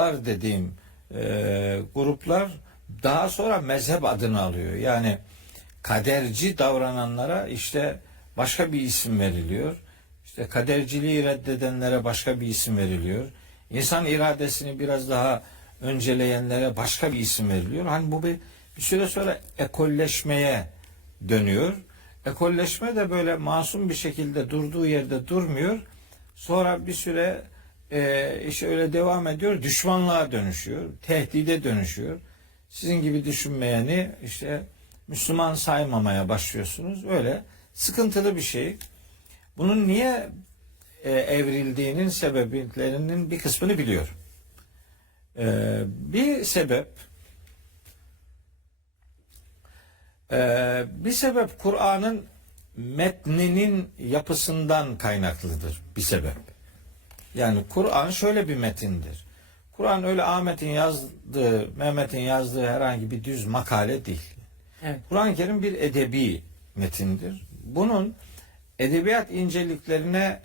dediğim gruplar daha sonra mezhep adını alıyor. Yani kaderci davrananlara işte başka bir isim veriliyor. İşte kaderciliği reddedenlere başka bir isim veriliyor. İnsan iradesini biraz daha önceleyenlere başka bir isim veriliyor. Hani bu bir süre sonra ekolleşmeye dönüyor. Ekolleşme de böyle masum bir şekilde durduğu yerde durmuyor. Sonra bir süre işte öyle devam ediyor. Düşmanlığa dönüşüyor. Tehdide dönüşüyor. Sizin gibi düşünmeyeni işte Müslüman saymamaya başlıyorsunuz. Öyle sıkıntılı bir şey. Bunun niye evrildiğinin sebeplerinin bir kısmını biliyorum. Bir sebep Kur'an'ın metninin yapısından kaynaklıdır bir sebep. Yani Kur'an şöyle bir metindir. Kur'an öyle Ahmet'in yazdığı, Mehmet'in yazdığı herhangi bir düz makale değil. Evet. Kur'an-ı Kerim bir edebi metindir. Bunun edebiyat inceliklerine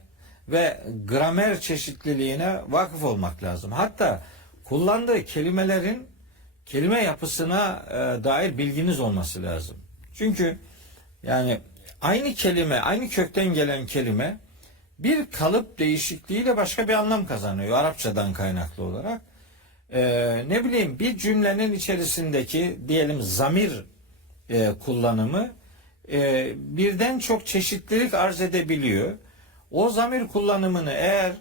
ve gramer çeşitliliğine vakıf olmak lazım. Hatta kullandığı kelimelerin kelime yapısına dair bilginiz olması lazım. Çünkü yani aynı kelime, aynı kökten gelen kelime bir kalıp değişikliğiyle başka bir anlam kazanıyor Arapçadan kaynaklı olarak. Ne bileyim bir cümlenin içerisindeki diyelim zamir kullanımı birden çok çeşitlilik arz edebiliyor. O zamir kullanımını eğer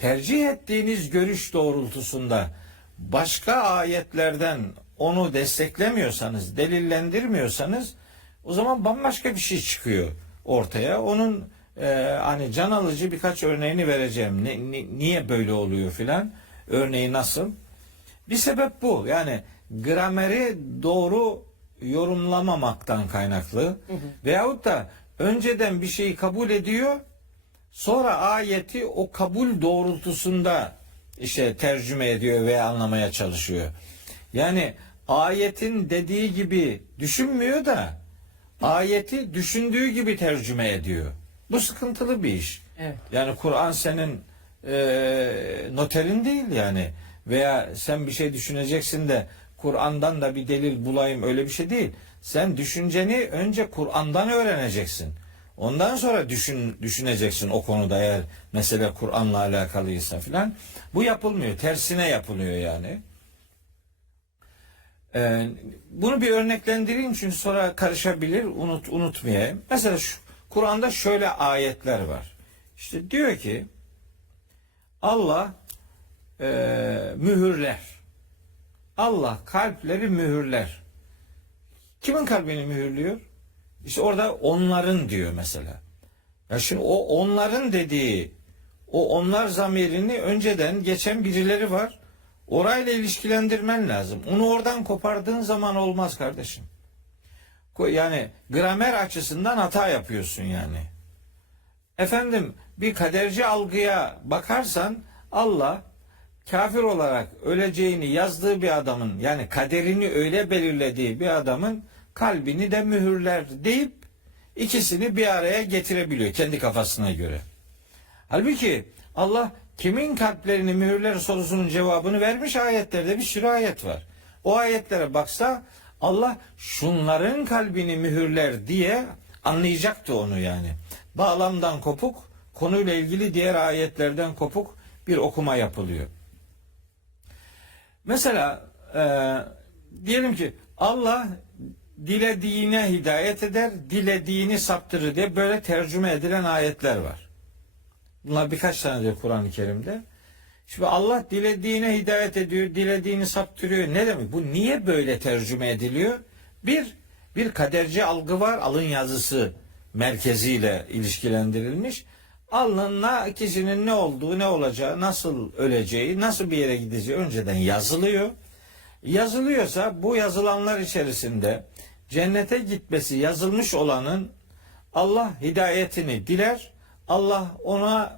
tercih ettiğiniz görüş doğrultusunda başka ayetlerden onu desteklemiyorsanız, delillendirmiyorsanız o zaman bambaşka bir şey çıkıyor ortaya. Onun hani can alıcı birkaç örneğini vereceğim. Niye böyle oluyor filan? Örneği nasıl? Bir sebep bu. Yani grameri doğru yorumlamamaktan kaynaklı. Veyahut da önceden bir şeyi kabul ediyor, sonra ayeti o kabul doğrultusunda işte tercüme ediyor veya anlamaya çalışıyor. Yani ayetin dediği gibi düşünmüyor da ayeti düşündüğü gibi tercüme ediyor. Bu sıkıntılı bir iş. Evet. Yani Kur'an senin noterin değil yani. Veya sen bir şey düşüneceksin de Kur'an'dan da bir delil bulayım, öyle bir şey değil. Sen düşünceni önce Kur'an'dan öğreneceksin. Ondan sonra düşüneceksin o konuda, eğer mesele Kur'an'la alakalıysa filan. Bu yapılmıyor. Tersine yapılıyor yani. Bunu bir örneklendireyim çünkü sonra karışabilir, unutmayayım. Mesela Kur'an'da şöyle ayetler var. İşte diyor ki Allah mühürler. Allah kalpleri mühürler. Kimin kalbini mühürlüyor? İşte orada onların diyor mesela. Ya şimdi o onların dediği, o onlar zamirini önceden geçen birileri var. Orayla ilişkilendirmen lazım. Onu oradan kopardığın zaman olmaz kardeşim. Yani gramer açısından hata yapıyorsun yani. Efendim bir kaderci algıya bakarsan Allah kafir olarak öleceğini yazdığı bir adamın, yani kaderini öyle belirlediği bir adamın kalbini de mühürler deyip ikisini bir araya getirebiliyor kendi kafasına göre. Halbuki Allah kimin kalplerini mühürler sorusunun cevabını vermiş, ayetlerde bir sürü ayet var. O ayetlere baksa Allah şunların kalbini mühürler diye anlayacaktı onu yani. Bağlamdan kopuk, konuyla ilgili diğer ayetlerden kopuk bir okuma yapılıyor. Mesela diyelim ki Allah dilediğine hidayet eder, dilediğini saptırır diye böyle tercüme edilen ayetler var. Bunlar birkaç tanedir Kur'an-ı Kerim'de. Şimdi Allah dilediğine hidayet ediyor, dilediğini saptırıyor. Ne demek? Bu niye böyle tercüme ediliyor? Bir kaderci algı var, alın yazısı merkeziyle ilişkilendirilmiş. Alnına kişinin ne olduğu, ne olacağı, nasıl öleceği, nasıl bir yere gideceği önceden yazılıyor. Yazılıyorsa bu yazılanlar içerisinde cennete gitmesi yazılmış olanın Allah hidayetini diler. Allah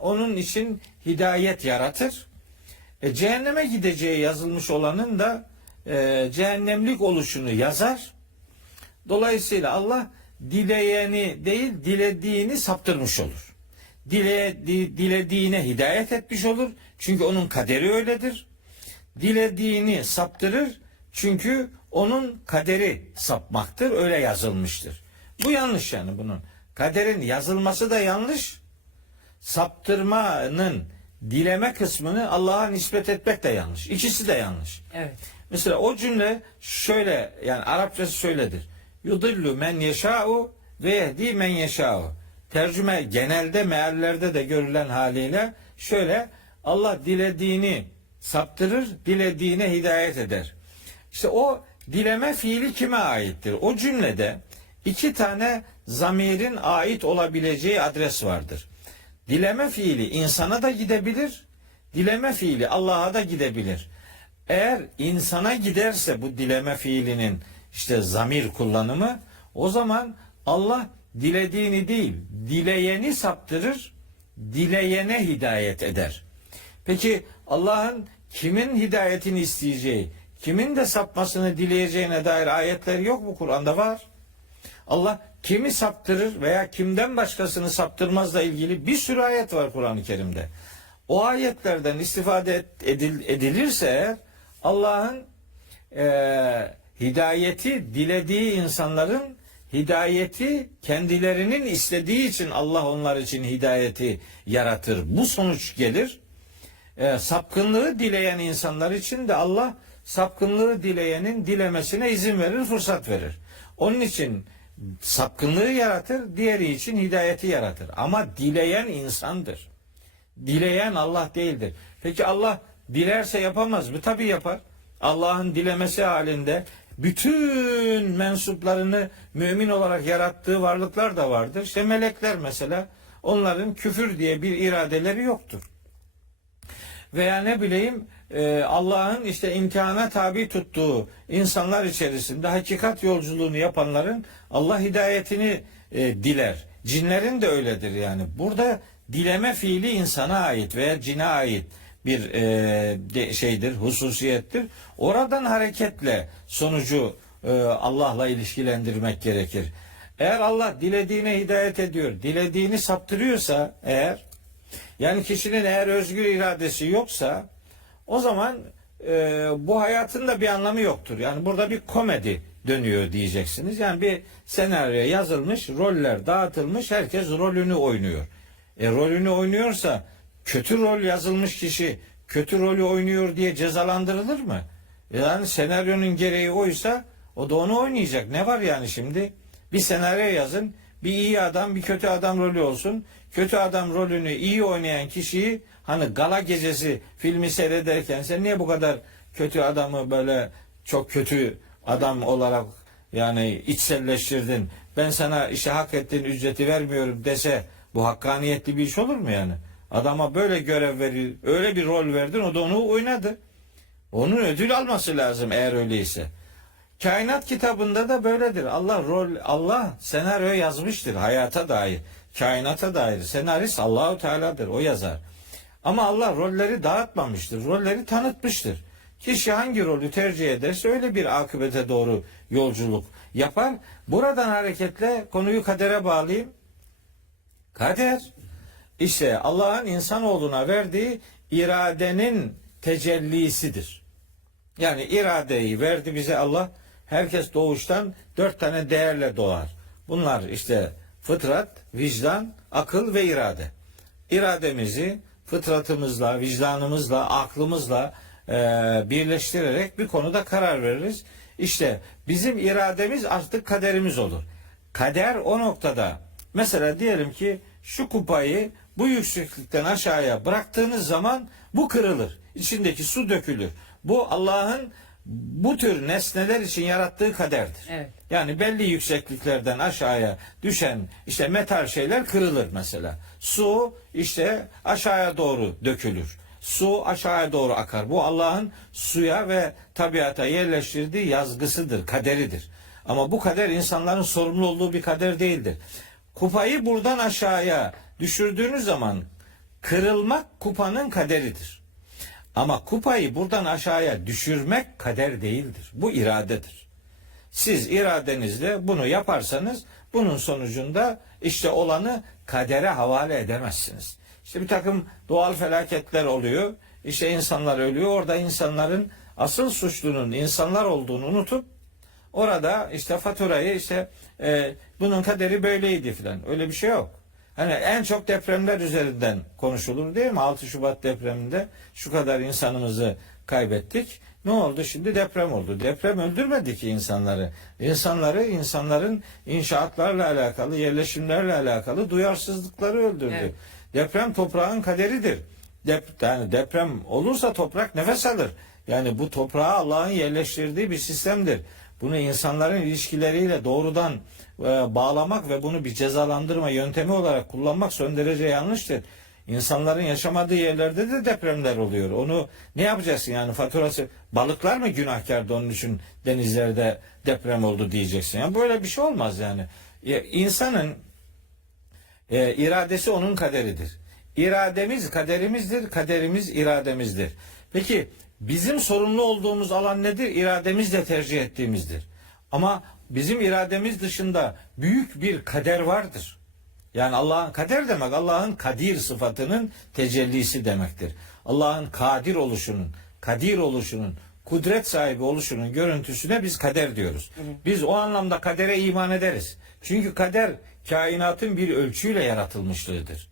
onun için hidayet yaratır. Cehenneme gideceği yazılmış olanın da cehennemlik oluşunu yazar. Dolayısıyla Allah dileyeni değil, dilediğini saptırmış olur. Dilediğine hidayet etmiş olur, Çünkü onun kaderi öyledir. Dilediğini saptırır. Çünkü onun kaderi sapmaktır. Öyle yazılmıştır. Bu yanlış yani bunun. Kaderin yazılması da yanlış. Saptırmanın dileme kısmını Allah'a nispet etmek de yanlış. İkisi de yanlış. Evet. Mesela o cümle şöyle, yani Arapçası şöyledir. Yudillu men yeşâ'u ve yehdi men yeşâ'u. Tercüme genelde meallerde de görülen haliyle şöyle: Allah dilediğini saptırır, dilediğine hidayet eder. İşte o dileme fiili kime aittir? O cümlede iki tane zamirin ait olabileceği adres vardır. Dileme fiili insana da gidebilir, dileme fiili Allah'a da gidebilir. Eğer insana giderse bu dileme fiilinin işte zamir kullanımı, o zaman Allah dilediğini değil, dileyeni saptırır, dileyene hidayet eder. Peki Allah'ın kimin hidayetini isteyeceği, kimin de sapmasını dileyeceğine dair ayetler yok mu Kur'an'da? Var. Allah kimi saptırır veya kimden başkasını saptırmazla ilgili bir sürü ayet var Kur'an-ı Kerim'de. O ayetlerden istifade edilirse eğer, Allah'ın hidayeti dilediği insanların hidayeti kendilerinin istediği için Allah onlar için hidayeti yaratır. Bu sonuç gelir. Sapkınlığı dileyen insanlar için de Allah sapkınlığı dileyenin dilemesine izin verir, fırsat verir. Onun için sapkınlığı yaratır, diğeri için hidayeti yaratır. Ama dileyen insandır. Dileyen Allah değildir. Peki Allah dilerse yapamaz mı? Tabii yapar. Allah'ın dilemesi halinde bütün mensuplarını mümin olarak yarattığı varlıklar da vardır. İşte melekler mesela, onların küfür diye bir iradeleri yoktur. Veya ne bileyim, Allah'ın işte imtihana tabi tuttuğu insanlar içerisinde hakikat yolculuğunu yapanların Allah hidayetini diler. Cinlerin de öyledir yani. Burada dileme fiili insana ait veya cine ait bir şeydir, hususiyettir. Oradan hareketle sonucu Allah'la ilişkilendirmek gerekir. Eğer Allah dilediğine hidayet ediyor, dilediğini saptırıyorsa eğer, yani kişinin eğer özgür iradesi yoksa, o zaman bu hayatın da bir anlamı yoktur. Yani burada bir komedi dönüyor diyeceksiniz. Yani bir senaryo yazılmış, roller dağıtılmış, herkes rolünü oynuyor. Rolünü oynuyorsa kötü rol yazılmış kişi kötü rolü oynuyor diye cezalandırılır mı? Yani senaryonun gereği oysa o da onu oynayacak. Ne var yani şimdi? Bir senaryo yazın, bir iyi adam, bir kötü adam rolü olsun. Kötü adam rolünü iyi oynayan kişiyi, hani Gala Gecesi filmi seyrederken sen niye bu kadar kötü adamı böyle çok kötü adam olarak yani içselleştirdin, ben sana işte hak ettiğin ücreti vermiyorum dese, bu hakkaniyetli bir iş olur mu yani? Adama böyle görev verir, öyle bir rol verdin, o da onu oynadı. Onun ödül alması lazım eğer öyleyse. Kainat kitabında da böyledir. Allah senaryo yazmıştır hayata dair, kainata dair. Senarist Allahu Teala'dır, o yazar. Ama Allah rolleri dağıtmamıştır. Rolleri tanıtmıştır. Kişi hangi rolü tercih ederse öyle bir akıbete doğru yolculuk yapar. Buradan hareketle konuyu kadere bağlayayım. Kader işte Allah'ın insanoğluna verdiği iradenin tecellisidir. Yani iradeyi verdi bize Allah. Herkes doğuştan 4 tane değerle doğar. Bunlar işte fıtrat, vicdan, akıl ve irade. İrademizi fıtratımızla, vicdanımızla, aklımızla birleştirerek bir konuda karar veririz. İşte bizim irademiz artık kaderimiz olur. Kader o noktada, mesela diyelim ki şu kupayı bu yükseklikten aşağıya bıraktığınız zaman bu kırılır. İçindeki su dökülür. Bu Allah'ın bu tür nesneler için yarattığı kaderdir. Evet. Yani belli yüksekliklerden aşağıya düşen işte metal şeyler kırılır mesela. Su işte aşağıya doğru dökülür. Su aşağıya doğru akar. Bu Allah'ın suya ve tabiata yerleştirdiği yazgısıdır, kaderidir. Ama bu kader insanların sorumlu olduğu bir kader değildir. Kupayı buradan aşağıya düşürdüğünüz zaman kırılmak kupanın kaderidir. Ama kupayı buradan aşağıya düşürmek kader değildir. Bu iradedir. Siz iradenizle bunu yaparsanız bunun sonucunda işte olanı kadere havale edemezsiniz. İşte bir takım doğal felaketler oluyor. işte insanlar ölüyor. Orada insanların asıl suçlunun insanlar olduğunu unutup orada işte faturayı işte bunun kaderi böyleydi filan. Öyle bir şey yok. Hani en çok depremler üzerinden konuşulur değil mi? 6 Şubat depreminde şu kadar insanımızı kaybettik. Ne oldu? Şimdi deprem oldu. Deprem öldürmedi ki insanları. İnsanların inşaatlarla alakalı, yerleşimlerle alakalı duyarsızlıkları öldürdü. Evet. Deprem toprağın kaderidir. Yani deprem olursa toprak nefes alır. Yani bu toprağa Allah'ın yerleştirdiği bir sistemdir. Bunu insanların ilişkileriyle doğrudan bağlamak ve bunu bir cezalandırma yöntemi olarak kullanmak son derece yanlıştır. İnsanların yaşamadığı yerlerde de depremler oluyor. Onu ne yapacaksın yani faturası? Balıklar mı günahkardı onun için denizlerde deprem oldu diyeceksin. Yani böyle bir şey olmaz yani. İnsanın iradesi onun kaderidir. İrademiz kaderimizdir, kaderimiz irademizdir. Peki bizim sorumlu olduğumuz alan nedir? İrademizle tercih ettiğimizdir. Ama bizim irademiz dışında büyük bir kader vardır. Yani Allah'ın kader demek Allah'ın kadir sıfatının tecellisi demektir. Allah'ın kadir oluşunun, kudret sahibi oluşunun görüntüsüne biz kader diyoruz. Biz o anlamda kadere iman ederiz. Çünkü kader kainatın bir ölçüyle yaratılmışlığıdır.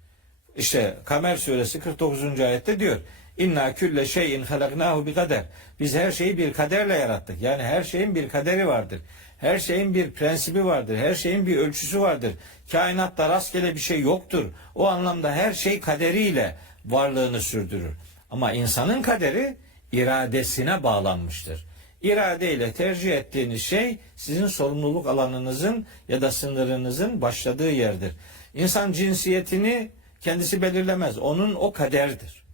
İşte Kamer suresi 49. ayette diyor. İnna külle şeyin halaknahu bi kader. Biz her şeyi bir kaderle yarattık. Yani her şeyin bir kaderi vardır. Her şeyin bir prensibi vardır. Her şeyin bir ölçüsü vardır. Kainatta rastgele bir şey yoktur. O anlamda her şey kaderiyle varlığını sürdürür. Ama insanın kaderi iradesine bağlanmıştır. İradeyle tercih ettiğiniz şey sizin sorumluluk alanınızın ya da sınırınızın başladığı yerdir. İnsan cinsiyetini kendisi belirlemez. Onun o kaderdir.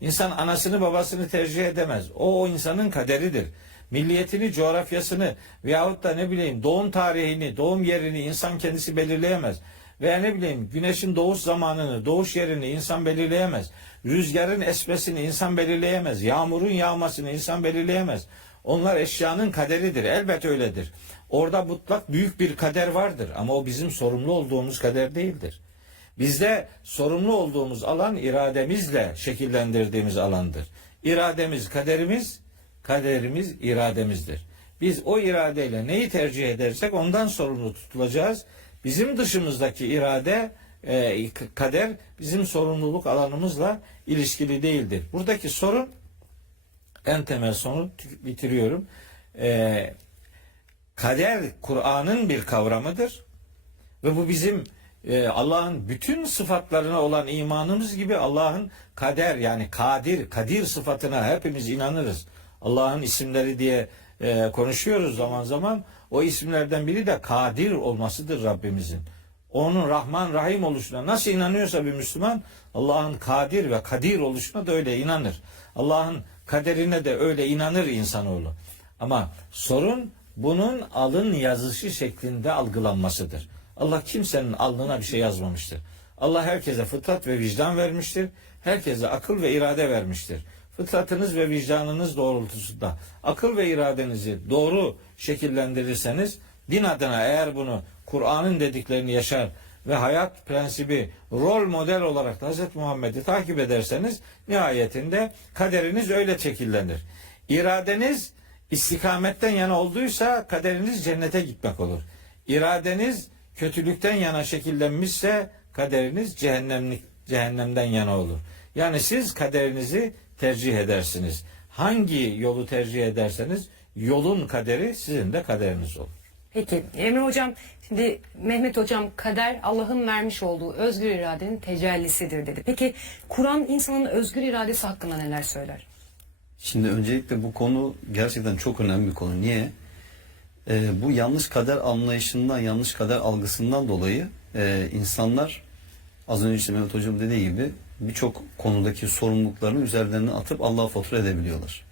İnsan anasını babasını tercih edemez. O insanın kaderidir. Milliyetini, coğrafyasını veyahut da ne bileyim doğum tarihini, doğum yerini insan kendisi belirleyemez. Veya ne bileyim güneşin doğuş zamanını, doğuş yerini insan belirleyemez. Rüzgarın esmesini insan belirleyemez. Yağmurun yağmasını insan belirleyemez. Onlar eşyanın kaderidir. Elbet öyledir. Orada mutlak büyük bir kader vardır. Ama o bizim sorumlu olduğumuz kader değildir. Bizde sorumlu olduğumuz alan irademizle şekillendirdiğimiz alandır. İrademiz kaderimiz, kaderimiz irademizdir. Biz o iradeyle neyi tercih edersek ondan sorumlu tutulacağız. Bizim dışımızdaki irade, kader bizim sorumluluk alanımızla ilişkili değildir. Buradaki sorun, en temel sorun bitiriyorum. Kader Kur'an'ın bir kavramıdır ve bu bizim Allah'ın bütün sıfatlarına olan imanımız gibi Allah'ın kader yani kadir sıfatına hepimiz inanırız. Allah'ın isimleri diye konuşuyoruz zaman zaman. O isimlerden biri de kadir olmasıdır Rabbimizin. Onun Rahman Rahim oluşuna nasıl inanıyorsa bir Müslüman Allah'ın kadir ve kadir oluşuna da öyle inanır. Allah'ın kaderine de öyle inanır insanoğlu. Ama sorun bunun alın yazışı şeklinde algılanmasıdır. Allah kimsenin alnına bir şey yazmamıştır. Allah herkese fıtrat ve vicdan vermiştir. Herkese akıl ve irade vermiştir. Fıtratınız ve vicdanınız doğrultusunda akıl ve iradenizi doğru şekillendirirseniz din adına eğer bunu Kur'an'ın dediklerini yaşar ve hayat prensibi rol model olarak da Hz. Muhammed'i takip ederseniz nihayetinde kaderiniz öyle şekillenir. İradeniz istikametten yana olduysa kaderiniz cennete gitmek olur. İradeniz kötülükten yana şekillenmişse kaderiniz cehennemden yana olur. Yani siz kaderinizi tercih edersiniz. Hangi yolu tercih ederseniz yolun kaderi sizin de kaderiniz olur. Peki Emre Hocam, şimdi Mehmet Hocam kader Allah'ın vermiş olduğu özgür iradenin tecellisidir dedi. Peki Kur'an insanın özgür iradesi hakkında neler söyler? Şimdi öncelikle bu konu gerçekten çok önemli bir konu. Niye? Bu yanlış kader anlayışından, yanlış kader algısından dolayı insanlar az önce işte Mehmet Hocam dediği gibi birçok konudaki sorumluluklarını üzerlerine atıp Allah'a fatura edebiliyorlar.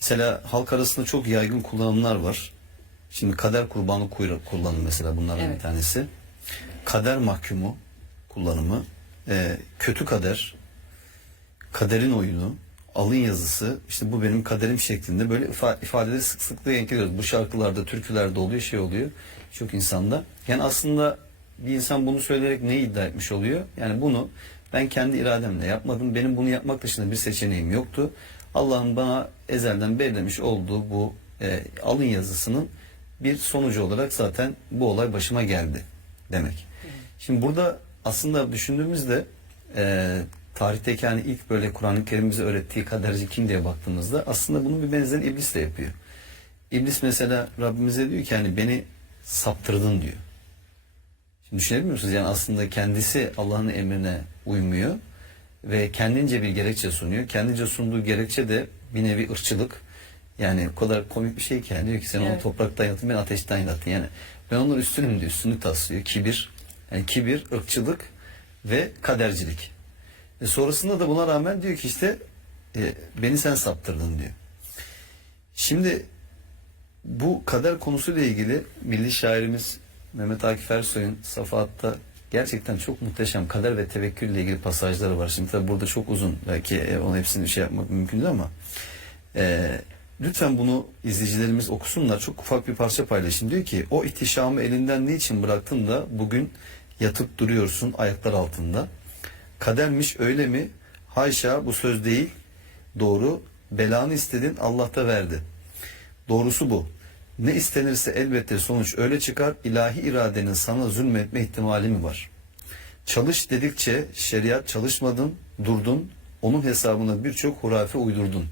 Mesela halk arasında çok yaygın kullanımlar var. Şimdi kader kurbanı kullanımı mesela bunlardan bir tanesi. Kader mahkumu kullanımı, kötü kader, kaderin oyunu, alın yazısı, işte bu benim kaderim şeklinde böyle ifadeleri sıklıkla denk geliyoruz. Bu şarkılarda, türkülerde oluyor, şey oluyor çok insanda. Yani aslında bir insan bunu söyleyerek neyi iddia etmiş oluyor? Yani bunu Ben kendi irademle yapmadım. Benim bunu yapmak dışında bir seçeneğim yoktu. Allah'ın bana ezelden belirlemiş olduğu bu alın yazısının bir sonucu olarak zaten bu olay başıma geldi demek. Şimdi burada aslında düşündüğümüzde tarihteki hani ilk böyle Kur'an-ı Kerim bize öğrettiği kaderci kim diye baktığımızda aslında bunun bir benzerini iblis de yapıyor. İblis mesela Rabbimize diyor ki hani beni saptırdın diyor. Şimdi düşünebiliyor musunuz? Yani aslında kendisi Allah'ın emrine uymuyor ve kendince bir gerekçe sunuyor. Kendince sunduğu gerekçe de bir nevi ırkçılık. Yani o kadar komik bir şey ki yani diyor ki sen onu topraktan yarattın, ben ateşten yarattın. Yani ben onun üstünüm diyor. Üstünlük taslıyor. Kibir. Yani kibir, ırkçılık ve kadercilik. Sonrasında da buna rağmen diyor ki işte beni sen saptırdın diyor. Şimdi bu kader konusuyla ilgili milli şairimiz Mehmet Akif Ersoy'un Safahat'ta gerçekten çok muhteşem kader ve tevekkül ile ilgili pasajları var. Şimdi tabi burada çok uzun, belki onun hepsini şey yapmak mümkün değil ama lütfen bunu izleyicilerimiz okusunlar. Çok ufak bir parça paylaşın. Diyor ki o ihtişamı elinden niçin bıraktın da bugün yatıp duruyorsun ayaklar altında. Kadermiş öyle mi? Haşa, bu söz değil. Doğru. Belanı istedin, Allah da verdi. Doğrusu bu. Ne istenirse elbette sonuç öyle çıkar. İlahi iradenin sana zulmetme ihtimali mi var? Çalış dedikçe şeriat çalışmadın, durdun. Onun hesabına birçok hurafe uydurdun.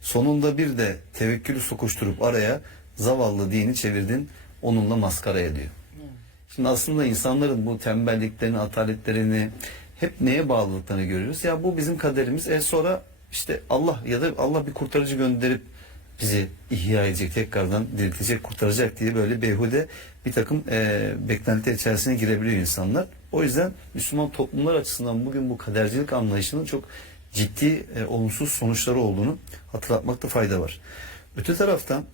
Sonunda bir de tevekkülü sokuşturup araya zavallı dini çevirdin. Onunla maskaraya diyor. Şimdi aslında insanların bu tembelliklerini, ataletlerini hep neye bağlılıklarını görüyoruz. Ya bu bizim kaderimiz. Sonra işte Allah ya da Allah bir kurtarıcı gönderip bizi ihya edecek, tekrardan diriltecek, kurtaracak diye böyle beyhude bir takım beklentiler içerisine girebiliyor insanlar. O yüzden Müslüman toplumlar açısından bugün bu kadercilik anlayışının çok ciddi olumsuz sonuçları olduğunu hatırlatmakta fayda var. Öte taraftan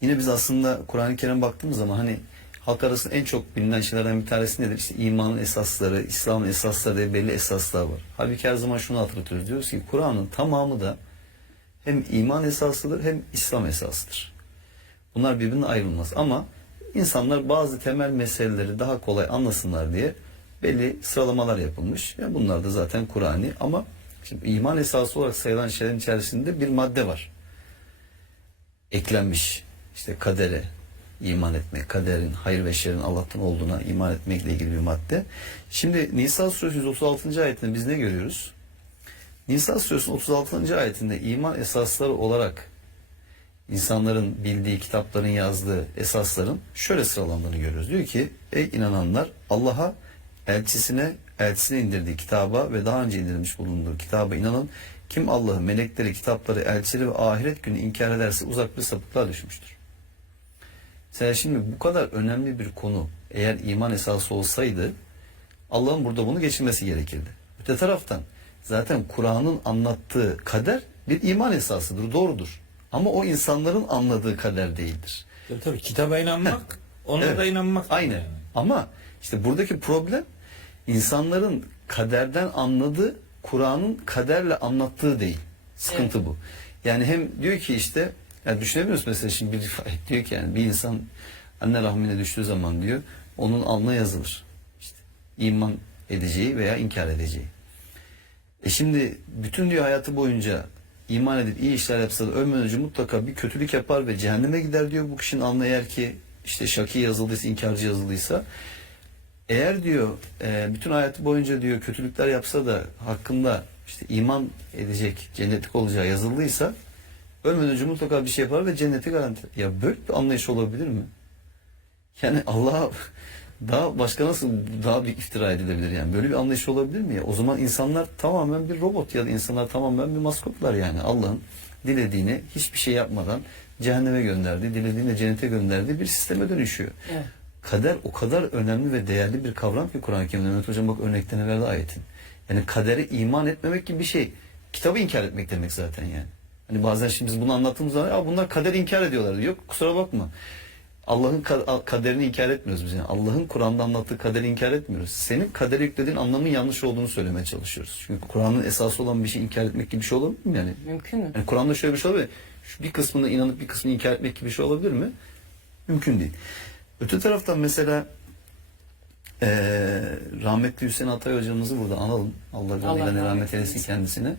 yine biz aslında Kur'an-ı Kerim'e baktığımız zaman hani halk arasında en çok bilinen şeylerden bir tanesi nedir? İşte imanın esasları, İslam'ın esasları diye belli esaslar var. Halbuki her zaman şunu hatırlatıyoruz. Diyoruz ki Kur'an'ın tamamı da hem iman esasıdır hem İslam esasıdır. Bunlar birbirinden ayrılmaz ama insanlar bazı temel meseleleri daha kolay anlasınlar diye belli sıralamalar yapılmış. Yani bunlar da zaten Kur'an'i ama şimdi iman esası olarak sayılan şeylerin içerisinde bir madde var. Eklenmiş. İşte kadere iman etmek, kaderin, hayır ve şerrin Allah'tan olduğuna iman etmekle ilgili bir madde. Şimdi Nisa suresi 136. ayetinde biz ne görüyoruz? Nisa suresinin 36. ayetinde iman esasları olarak insanların bildiği kitapların yazdığı esasların şöyle sıralandığını görüyoruz. Diyor ki ey inananlar Allah'a, elçisine indirdiği kitaba ve daha önce indirilmiş bulunduğu kitaba inanın. Kim Allah'ı, melekleri, kitapları, elçileri ve ahiret günü inkar ederse uzak bir sapıklığa düşmüştür. Mesela şimdi bu kadar önemli bir konu eğer iman esası olsaydı Allah'ın burada bunu geçirmesi gerekirdi. Öte taraftan zaten Kur'an'ın anlattığı kader bir iman esasıdır, doğrudur. Ama o insanların anladığı kader değildir. Tabii kitaba inanmak, ona Evet, da inanmak. aynen. Yani. Ama işte buradaki problem insanların kaderden anladığı, Kur'an'ın kaderle anlattığı değil. Sıkıntı bu. Yani hem diyor ki işte, yani düşünebiliyoruz mesela şimdi bir rivayet diyor ki yani bir insan anne rahmine düştüğü zaman diyor onun alnına yazılır. İşte iman edeceği veya inkar edeceği. Şimdi bütün diyor hayatı boyunca iman edip iyi işler yapsa da ölmeden önce mutlaka bir kötülük yapar ve cehenneme gider diyor bu kişinin alnına, eğer ki işte şaki yazıldıysa, inkarcı yazıldıysa. Eğer diyor bütün hayatı boyunca diyor kötülükler yapsa da hakkında işte iman edecek, cennetlik olacağı yazıldıysa ölmeden önce mutlaka bir şey yapar ve cenneti garanti. Ya böyle bir anlayış olabilir mi? Yani Allah daha başka nasıl daha bir iftira edilebilir yani? Böyle bir anlayış olabilir mi ya? O zaman insanlar tamamen bir robot ya da insanlar tamamen bir maskotlar yani. Allah'ın dilediğini hiçbir şey yapmadan cehenneme gönderdiği, dilediğini cennete gönderdiği bir sisteme dönüşüyor. Evet. Kader o kadar önemli ve değerli bir kavram ki Kur'an-ı Kerim'de. Mehmet Hocam bak örneklerini verdi ayetin. Yani kadere iman etmemek gibi bir şey. Kitabı inkar etmek demek zaten yani. Hani bazen şimdi biz bunu anlattığımız zaman ya bunlar kaderi inkar ediyorlar. Yok kusura bakma. Allah'ın kaderini inkar etmiyoruz biz. Yani Allah'ın Kur'an'da anlattığı kaderi inkar etmiyoruz. Senin kadere yüklediğin anlamın yanlış olduğunu söylemeye çalışıyoruz. Çünkü Kur'an'ın esası olan bir şey inkar etmek gibi bir şey olabilir mi yani? Mümkün mü? Yani Kur'an'da şöyle bir şey olabilir mi? Şu bir kısmına inanıp bir kısmını inkar etmek gibi bir şey olabilir mi? Mümkün değil. Öte taraftan mesela Rahmetli Hüseyin Atay hocamızı burada analım. Allah Allah rahmet rahmet eylesin eylesin. kendisine.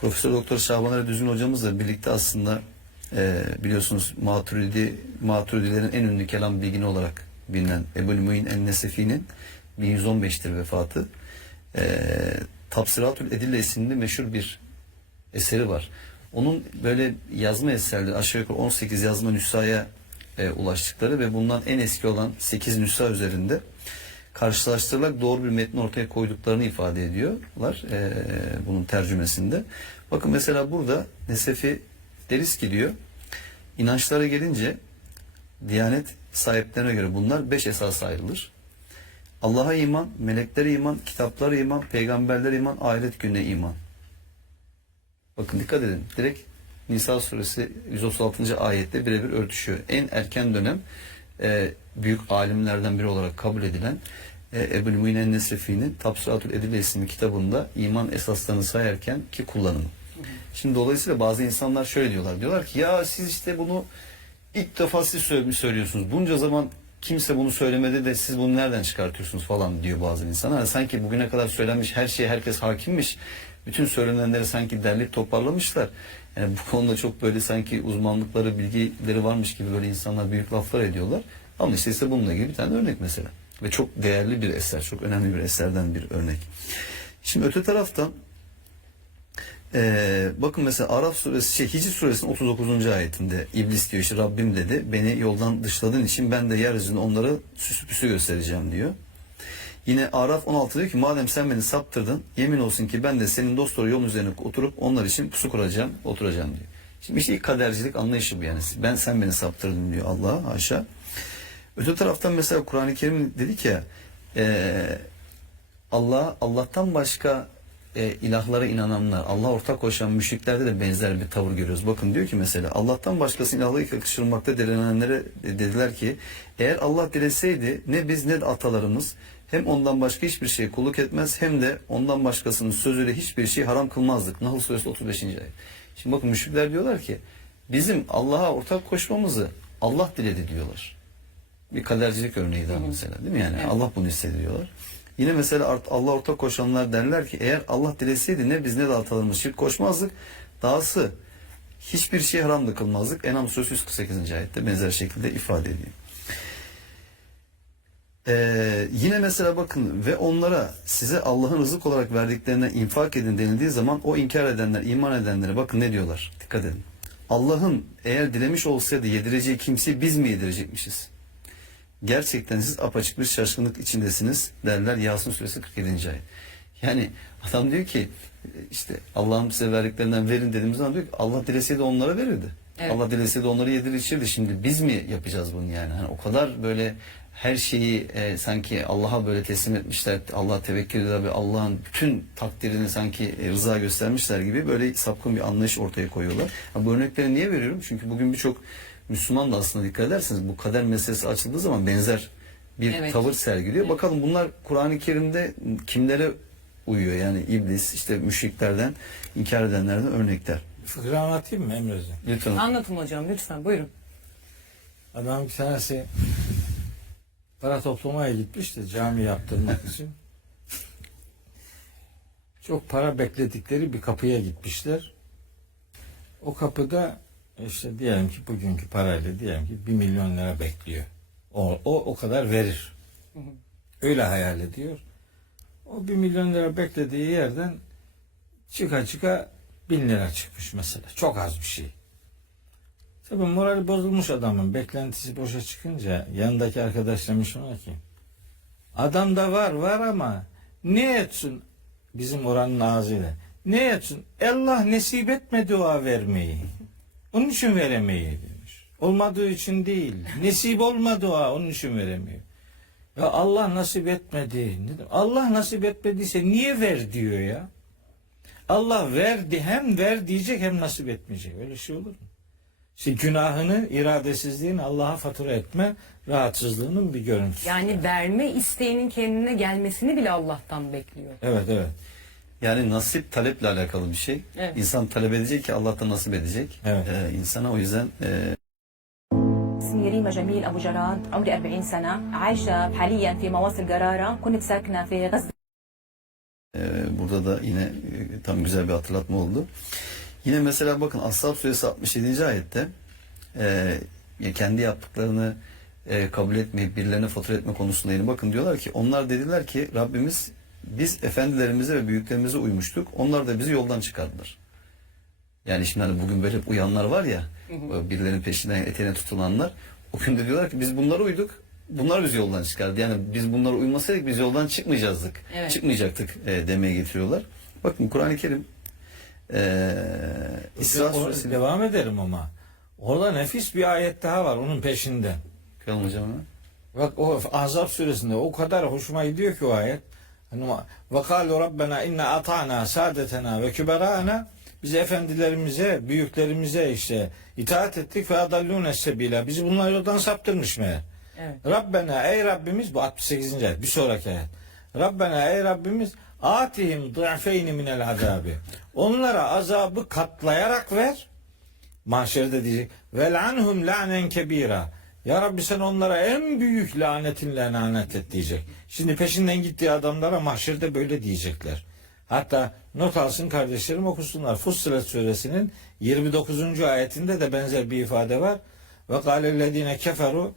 Profesör Doktor Şaban Ali Düzgün hocamızla birlikte aslında biliyorsunuz Maturidilerin en ünlü kelam bilgini olarak bilinen Ebu'l-Mu'in en-Nesefi'nin 1115'tir vefatı. Tafsiratül Edille isimli meşhur bir eseri var. Onun böyle yazma eserleri aşağı yukarı 18 yazma nüshaya ulaştıkları ve bundan en eski olan 8 nüsha üzerinde karşılaştırılarak doğru bir metni ortaya koyduklarını ifade ediyorlar bunun tercümesinde. Bakın mesela burada Nesefi deriz ki diyor, inançlara gelince Diyanet sahiplerine göre bunlar 5 esas ayrılır. Allah'a iman, meleklere iman, kitaplara iman, peygamberlere iman, ahiret gününe iman. Bakın dikkat edin. Direkt Nisa suresi 136. ayette birebir örtüşüyor. En erken dönem büyük alimlerden biri olarak kabul edilen Ebu'l-Mu'in en-Nesefi'nin Tafsiratül Edille isimli kitabında iman esaslarını sayarken ki kullanımı. Şimdi dolayısıyla bazı insanlar şöyle diyorlar. Diyorlar ki ya siz işte bunu ilk defa siz söylüyorsunuz. Bunca zaman kimse bunu söylemedi de siz bunu nereden çıkartıyorsunuz falan diyor bazı insanlar. Sanki bugüne kadar söylenmiş her şeye herkes hakimmiş. Bütün söylenenleri sanki derleyip toparlamışlar. Yani bu konuda çok böyle sanki uzmanlıkları, bilgileri varmış gibi böyle insanlar büyük laflar ediyorlar. Ama işte bununla ilgili bir tane örnek mesela. Ve çok değerli bir eser, çok önemli bir eserden bir örnek. Şimdi öte taraftan bakın mesela Araf suresi, Hicr suresinin 39. ayetinde İblis diyor işte Rabbim dedi beni yoldan dışladığın için ben de yeryüzünde onları süslü püslü göstereceğim diyor. Yine Araf 16 diyor ki madem sen beni saptırdın yemin olsun ki ben de senin dosdoğru yolun üzerine oturup onlar için pusu kuracağım, oturacağım diyor. Şimdi işte ilk kadercilik anlayışı bu yani. Sen beni saptırdın diyor Allah haşa. Öte taraftan mesela Kur'an-ı Kerim dedik ya Allah'tan başka ilahlara inananlar, Allah'a ortak koşan müşriklerde de benzer bir tavır görüyoruz. Bakın diyor ki mesela Allah'tan başkasını ilahlara yakıştırmakta direnenlere dediler ki eğer Allah dileseydi ne biz ne de atalarımız hem ondan başka hiçbir şey kulluk etmez hem de ondan başkasının sözüyle hiçbir şey haram kılmazdık. Nahl suresi 35. ayet. Şimdi bakın müşrikler diyorlar ki bizim Allah'a ortak koşmamızı Allah diledi diyorlar. Bir kadercilik örneği daha mesela değil mi? Yani evet. Allah bunu hissediyorlar. Yine mesela Allah ortak koşanlar derler ki eğer Allah dileseydi ne biz ne de atalarımız şirk koşmazdık. Dahası hiçbir şey haram da kılmazdık. En'am suresi 148. ayette benzer şekilde ifade ediyor. Yine mesela bakın ve onlara size Allah'ın rızık olarak verdiklerinden infak edin denildiği zaman o inkar edenler, iman edenlere bakın ne diyorlar? Dikkat edin. Allah'ın eğer dilemiş olsaydı yedireceği kimseyi biz mi yedirecekmişiz? Gerçekten siz apaçık bir şaşkınlık içindesiniz derler Yasin suresi 47. ayet. Yani adam diyor ki işte Allah'ın size verdiklerinden verin dediğimiz zaman diyor ki Allah dileseydi onlara verirdi. Evet. Allah dileseydi onları yedirir içirdi. Şimdi biz mi yapacağız bunu yani? Hani o kadar böyle her şeyi sanki Allah'a böyle teslim etmişler. Allah'a tevekkül ediyorlar ve Allah'ın bütün takdirini sanki rıza göstermişler gibi böyle sapkın bir anlayış ortaya koyuyorlar. Bu örnekleri niye veriyorum? Çünkü bugün birçok Müslüman da aslında dikkat ederseniz bu kader meselesi açıldığı zaman benzer bir tavır sergiliyor. Evet. Bakalım bunlar Kur'an-ı Kerim'de kimlere uyuyor? Yani iblis, işte müşriklerden, inkar edenlerden örnekler. Fıkra anlatayım mı Emre'ciğim? Lütfen. Anlatın hocam lütfen buyurun. Adam bir tanesi para toplamaya gitmişti cami yaptırmak için. Çok para bekledikleri bir kapıya gitmişler. O kapıda işte diyelim ki bugünkü parayla diyelim ki 1 milyon lira bekliyor. O kadar verir. Öyle hayal ediyor. O 1 milyon lira beklediği yerden çıka 1000 lira çıkmış mesela. Çok az bir şey. Tabii morali bozulmuş adamın. Beklentisi boşa çıkınca yanındaki arkadaş demiş ona ki adamda var ama ne etsin bizim oranın ağzıyla ne etsin Allah nasip etmedi o vermeyi. Onun için veremeyi demiş. Olmadığı için değil. Nasip olmadı o onun için veremiyor. Ya Allah nasip etmedi. Allah nasip etmediyse niye ver diyor ya. Allah verdi hem ver diyecek hem nasip etmeyecek. Öyle şey olur mu? İşte günahını, iradesizliğini Allah'a fatura etme rahatsızlığının bir görüntüsü. Yani verme isteğinin kendine gelmesini bile Allah'tan bekliyor. Evet. Yani nasip taleple alakalı bir şey. Evet. İnsan talep edecek ki Allah da nasip edecek. Evet. İnsana o yüzden... Sizin yeri ريما جميل أبو جراد، عمري 40 سنة، عايشة حاليا في مواصل قرارة، كنت ساكنة في غزة. Burada da yine tam güzel bir hatırlatma oldu. Yine mesela bakın Ashab suresi 67. ayette kendi yaptıklarını kabul etmeyip birilerine fatura etme konusunda yine bakın diyorlar ki onlar dediler ki Rabbimiz biz efendilerimize ve büyüklerimize uymuştuk. Onlar da bizi yoldan çıkardılar. Yani şimdi hani bugün böyle uyanlar var ya birilerinin peşinden eteğine tutulanlar o gün de diyorlar ki biz bunlara uyduk. Bunlar bizi yoldan çıkardı. Yani biz bunlara uymasaydık biz yoldan çıkmayacaktık. Evet. Çıkmayacaktık demeye getiriyorlar. Bakın Kur'an-ı Kerim İsra suresi Devam ederim ama. Orada nefis bir ayet daha var onun peşinde. Kıyalım hocam hemen. Bak o Ahzab suresinde o kadar hoşuma gidiyor ki o ayet. Hani ve kâlu rabbena inna ata'na saadetena ve küberâna biz efendilerimize, büyüklerimize işte itaat ettik ve adallûne sebîlâ. Bizi bunlar yoldan saptırmış meğer. Evet. Rabbena ey Rabbimiz bu 68. ayet bir sonraki ayet. Rabbena ey Rabbimiz atihim dı'feyni minel azabi. Onlara azabı katlayarak ver. Mahşerde diyecek. Vel'anhum la'nen kebira. Ya Rabbi sen onlara en büyük lanetinle lanet et diyecek. Şimdi peşinden gittiği adamlara mahşerde böyle diyecekler. Hatta not alsın kardeşlerim okusunlar. Fussilet suresinin 29. ayetinde de benzer bir ifade var. Ve kâlellezîne keferu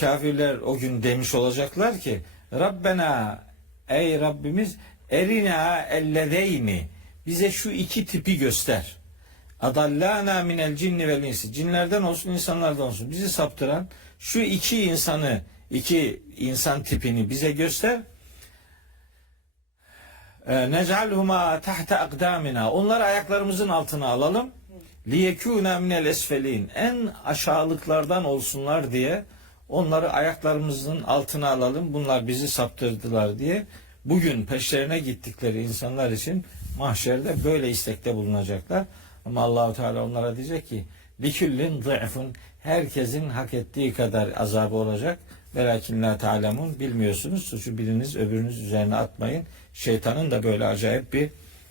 kafirler o gün demiş olacaklar ki Rabbena ey Rabbimiz erina ellezeyni bize şu iki tipi göster. Adallana minel cinni vel insi. Cinlerden olsun insanlardan olsun. Bizi saptıran şu iki insan tipini bize göster. Nec'alhuma tahta akdamina. Onları ayaklarımızın altına alalım. Liyekûne minel esfelin. En aşağılıklardan olsunlar diye onları ayaklarımızın altına alalım. Bunlar bizi saptırdılar diye bugün peşlerine gittikleri insanlar için mahşerde böyle istekte bulunacaklar. Ama Allahu Teala onlara diyecek ki liküllin zı'fun herkesin hak ettiği kadar azabı olacak. Velakin la ta'lemun bilmiyorsunuz. Suçu biriniz öbürünüz üzerine atmayın. Şeytanın da böyle acayip bir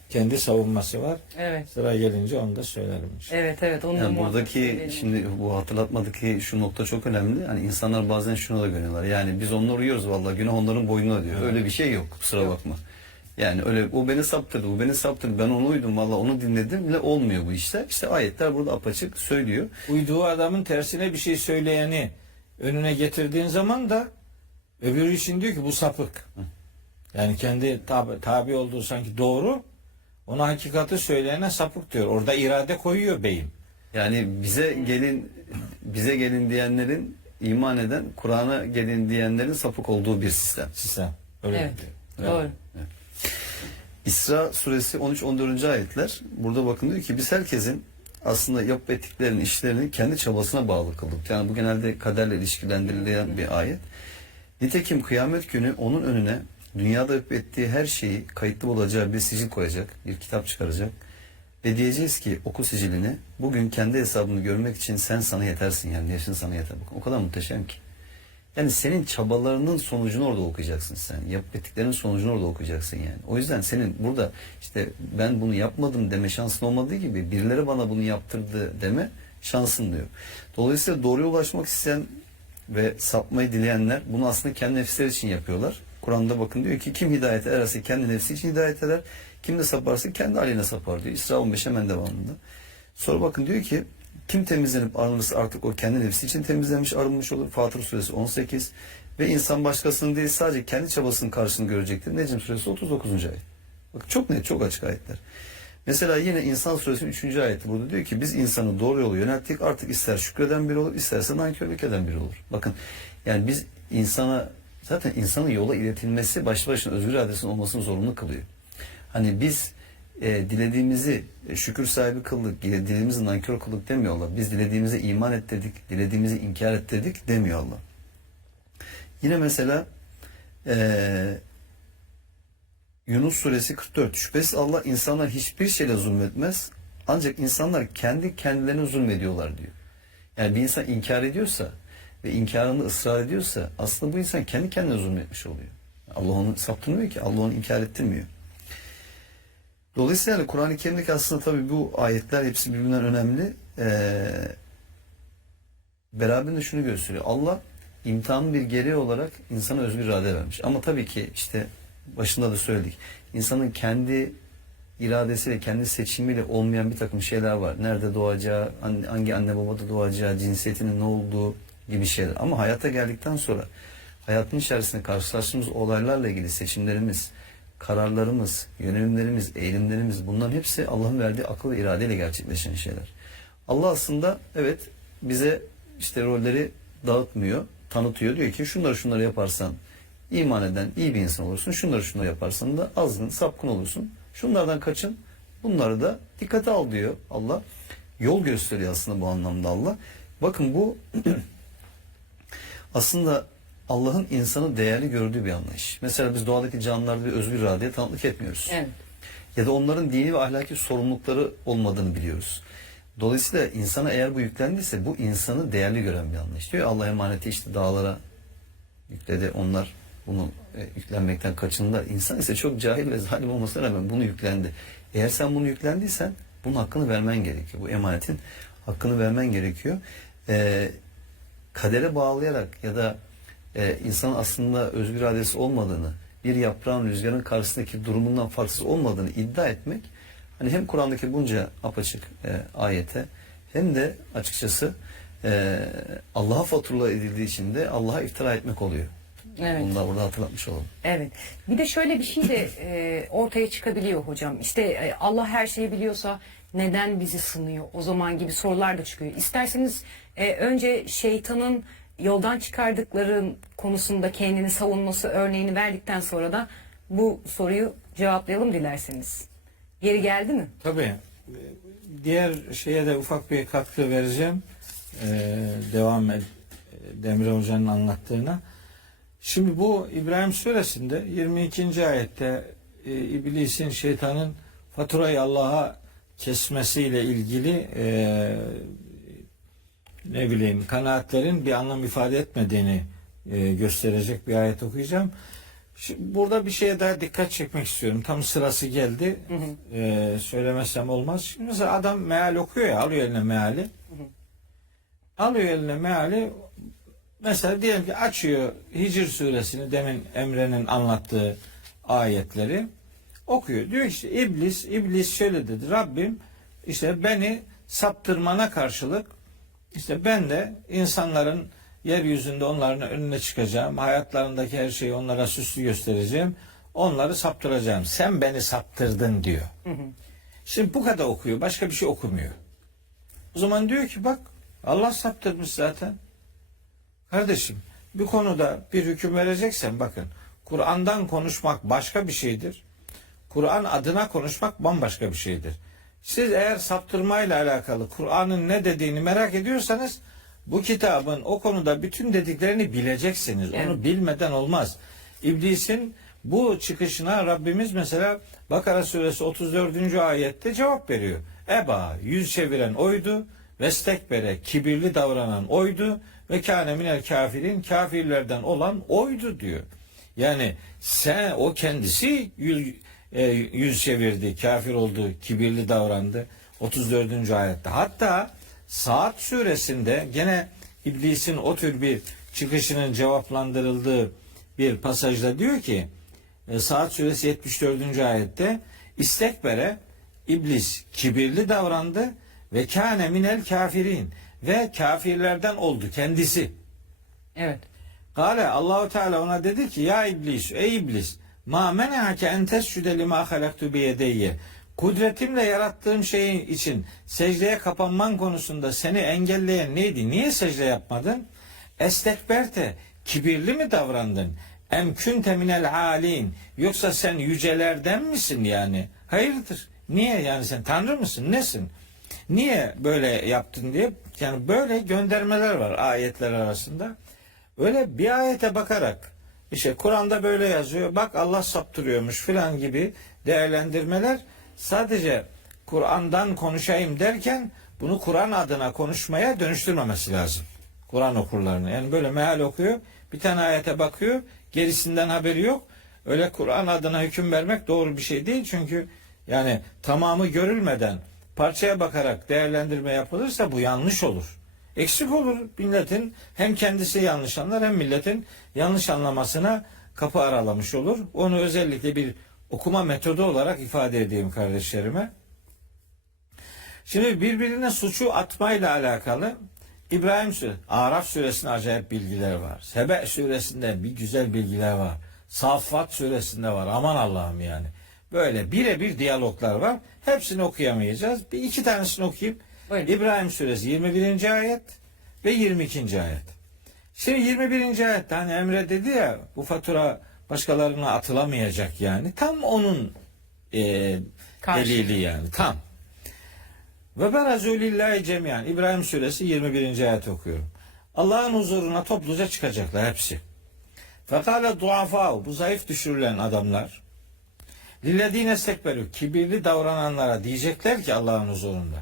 kendi savunması var. Evet. Sıra gelince onu da söylerim. Evet. Onu da Yani muhakkak buradaki söyleyelim. şimdi bu hatırlatmadaki şu nokta çok önemli. Hani insanlar bazen şunu da görüyorlar. Yani biz onları uyuyoruz vallahi günah onların boynuna diyor. Öyle bir şey yok. Kusura bakma. Yani öyle o beni saptırdı, bu beni saptırdı. Ben onu uydum vallahi onu dinledim bile olmuyor bu işler. İşte ayetler burada apaçık söylüyor. Uyduğu adamın tersine bir şey söyleyeni önüne getirdiğin zaman da öbürü için diyor ki bu sapık. Yani kendi tabi olduğu sanki doğru. Ona hakikati söyleyene sapık diyor. Orada irade koyuyor beyim. Yani bize gelin diyenlerin iman eden, Kur'an'a gelin diyenlerin sapık olduğu bir sistem. Öyle Evet. diyor. Doğru. İsra suresi 13-14. ayetler burada bakın diyor ki biz herkesin aslında yapıp ettiklerinin işlerini kendi çabasına bağlı kıldık. Yani bu genelde kaderle ilişkilendirilen bir ayet. Nitekim kıyamet günü onun önüne dünyada yapıp ettiği her şeyi kayıtlı olacağı bir sicil koyacak, bir kitap çıkaracak. Ve diyeceğiz ki oku sicilini bugün kendi hesabını görmek için sen sana yetersin yani yaşın sana yeter. Bakın, o kadar muhteşem ki. Yani senin çabalarının sonucunu orada okuyacaksın sen. Yapıp ettiklerinin sonucunu orada okuyacaksın yani. O yüzden senin burada işte ben bunu yapmadım deme şansın olmadığı gibi birileri bana bunu yaptırdı deme şansın diyor. Dolayısıyla doğruya ulaşmak isteyen ve sapmayı dileyenler bunu aslında kendi nefisleri için yapıyorlar. Kur'an'da bakın diyor ki kim hidayete ererse kendi nefsi için hidayet eder. Kim de saparsa kendi aleyhine sapar diyor. İsra 15 hemen devamında. Sonra bakın diyor ki kim temizlenip arınırsa artık o kendi nefsi için temizlenmiş arınmış olur. Fatır suresi 18 ve insan başkasının değil sadece kendi çabasının karşılığını görecektir. Necm suresi 39. ayet. Bak çok net çok açık ayetler. Mesela yine İnsan suresinin 3. ayeti burada diyor ki biz insanı doğru yolu yönelttik artık ister şükreden biri olur isterse nankörlük eden biri olur. Bakın yani biz insana zaten insanın yola iletilmesi başlı başına özgür iradesinin olmasını zorunlu kılıyor. Hani biz dilediğimizi şükür sahibi kıldık, dilediğimizi nankör kıldık demiyor Allah. Biz dilediğimize iman et dedik, dilediğimizi inkar et dedik demiyor Allah. Yine mesela Yunus suresi 44. Şüphesiz Allah insanlar hiçbir şeyle zulmetmez. Ancak insanlar kendi kendilerine zulmediyorlar diyor. Yani bir insan inkar ediyorsa ve inkarını ısrar ediyorsa aslında bu insan kendi kendine zulmetmiş oluyor. Allah onu saptırmıyor ki. Allah onu inkar ettirmiyor. Dolayısıyla Kur'an-ı Kerim'deki aslında tabii bu ayetler hepsi birbirinden önemli. beraberinde şunu gösteriyor. Allah imtihanın bir gereği olarak insana özgür irade vermiş. Ama tabii ki işte başında da söyledik. İnsanın kendi iradesi ve kendi seçimiyle olmayan bir takım şeyler var. Nerede doğacağı, hangi anne babada doğacağı, cinsiyetinin ne olduğu gibi şeyler. Ama hayata geldikten sonra hayatın içerisinde karşılaştığımız olaylarla ilgili seçimlerimiz, kararlarımız, yönelimlerimiz, eğilimlerimiz, bunların hepsi Allah'ın verdiği akıl ve iradeyle gerçekleşen şeyler. Allah aslında evet bize işte rolleri dağıtmıyor, tanıtıyor. Diyor ki şunları yaparsan iman eden iyi bir insan olursun. Şunları yaparsan da azgın, sapkın olursun. Şunlardan kaçın. Bunları da dikkate al diyor Allah. Yol gösteriyor aslında bu anlamda Allah. Bakın bu aslında Allah'ın insanı değerli gördüğü bir anlayış. Mesela biz doğadaki canlılarda bir özgür iradeye tanıklık etmiyoruz. Evet. Ya da onların dini ve ahlaki sorumlulukları olmadığını biliyoruz. Dolayısıyla insana eğer bu yüklendiyse bu insanı değerli gören bir anlayış. Diyor Allah emaneti işte dağlara yükledi. Onlar bunu yüklenmekten kaçındılar. İnsan ise çok cahil ve zalim olmasına rağmen bunu yüklendi. Eğer sen bunu yüklendiysen bunun hakkını vermen gerekiyor. Bu emanetin hakkını vermen gerekiyor. Kadere bağlayarak ya da insanın aslında özgür iradesi olmadığını, bir yaprağın rüzgarın karşısındaki durumundan farksız olmadığını iddia etmek, hani hem Kur'an'daki bunca apaçık ayete hem de açıkçası Allah'a fatura edildiği için de Allah'a iftira etmek oluyor. Evet. Bunu da burada hatırlatmış olalım. Evet. Bir de şöyle bir şey de ortaya çıkabiliyor hocam. İşte Allah her şeyi biliyorsa neden bizi sınıyor? O zaman gibi sorular da çıkıyor. İsterseniz önce şeytanın yoldan çıkardıkları konusunda kendini savunması örneğini verdikten sonra da bu soruyu cevaplayalım dilerseniz. Yeri geldi mi? Tabii. Diğer şeye de ufak bir katkı vereceğim. Devam et. Demir Hoca'nın anlattığına. Şimdi bu İbrahim Suresi'nde 22. ayette iblisin, şeytanın faturayı Allah'a kesmesiyle ilgili ne bileyim kanaatlerin bir anlam ifade etmediğini gösterecek bir ayet okuyacağım. Şimdi burada bir şeye daha dikkat çekmek istiyorum. Tam sırası geldi. Söylemezsem olmaz. Şimdi mesela adam meal okuyor ya, alıyor eline meali. Alıyor eline meali. Mesela diyelim ki açıyor Hicr suresini, demin Emre'nin anlattığı ayetleri okuyor. Diyor ki işte iblis şöyle dedi. Rabbim işte beni saptırmana karşılık işte ben de insanların yeryüzünde onların önüne çıkacağım. Hayatlarındaki her şeyi onlara süslü göstereceğim. Onları saptıracağım. Sen beni saptırdın diyor. Şimdi bu kadar okuyor. Başka bir şey okumuyor. O zaman diyor ki bak Allah saptırmış zaten. Kardeşim bir konuda bir hüküm vereceksen bakın Kur'an'dan konuşmak başka bir şeydir. Kur'an adına konuşmak bambaşka bir şeydir. Siz eğer saptırmayla alakalı Kur'an'ın ne dediğini merak ediyorsanız bu kitabın o konuda bütün dediklerini bileceksiniz. Evet. Onu bilmeden olmaz. İblisin bu çıkışına Rabbimiz mesela Bakara suresi 34. ayette cevap veriyor. Eba, yüz çeviren oydu. Vestekbere, kibirli davranan oydu. Ve kâne minel kafirin, kafirlerden olan oydu diyor. Yani o kendisi yüz çevirdi, kafir oldu, kibirli davrandı. 34. ayette. Hatta Saat suresinde gene iblisin o tür bir çıkışının cevaplandırıldığı bir pasajda diyor ki Saat suresi 74. ayette istekbere iblis kibirli davrandı ve kâne minel kafirin ve kafirlerden oldu kendisi. Evet. Kale Allahu Teala ona dedi ki ya iblis, ey iblis, ma mena'ake en tescude lima halaktu bi yedeyye. Kudretimle yarattığım şeyin için secdeye kapanman konusunda seni engelleyen neydi? Niye secde yapmadın? Estekberte, kibirli mi davrandın? Em künte minel alin. Yoksa sen yücelerden misin yani? Hayırdır? Niye yani sen Tanrı mısın? Nesin? Niye böyle yaptın diye, yani böyle göndermeler var ayetler arasında. Öyle bir ayete bakarak işte Kur'an'da böyle yazıyor, bak Allah saptırıyormuş filan gibi değerlendirmeler sadece Kur'an'dan konuşayım derken bunu Kur'an adına konuşmaya dönüştürmemesi lazım. Kur'an okurlarını. Yani böyle meal okuyor, bir tane ayete bakıyor, gerisinden haberi yok. Öyle Kur'an adına hüküm vermek doğru bir şey değil. Çünkü yani tamamı görülmeden parçaya bakarak değerlendirme yapılırsa bu yanlış olur. Eksik olur. Milletin hem kendisi yanlış anlar hem milletin yanlış anlamasına kapı aralamış olur. Onu özellikle bir okuma metodu olarak ifade edeyim kardeşlerime. Şimdi birbirine suçu atmayla alakalı İbrahim Suresi, Araf Suresinde acayip bilgiler var. Sebe Suresinde bir güzel bilgiler var. Saffat Suresinde var. Aman Allah'ım yani. Böyle birebir diyaloglar var. Hepsini okuyamayacağız. Bir iki tanesini okuyayım. Buyurun. İbrahim Suresi 21. ayet ve 22. ayet. Şimdi 21. ayette hani Emre dedi ya bu fatura başkalarına atılamayacak yani. Tam onun Karşı. delili yani. Tam. Ve berazu lillahi cemiyan. İbrahim Suresi 21. ayet okuyorum. Allah'ın huzuruna topluca çıkacaklar hepsi. Fekale duafa'u, bu zayıf düşürülen adamlar, lillezine istekberu, kibirli davrananlara diyecekler ki Allah'ın huzurunda,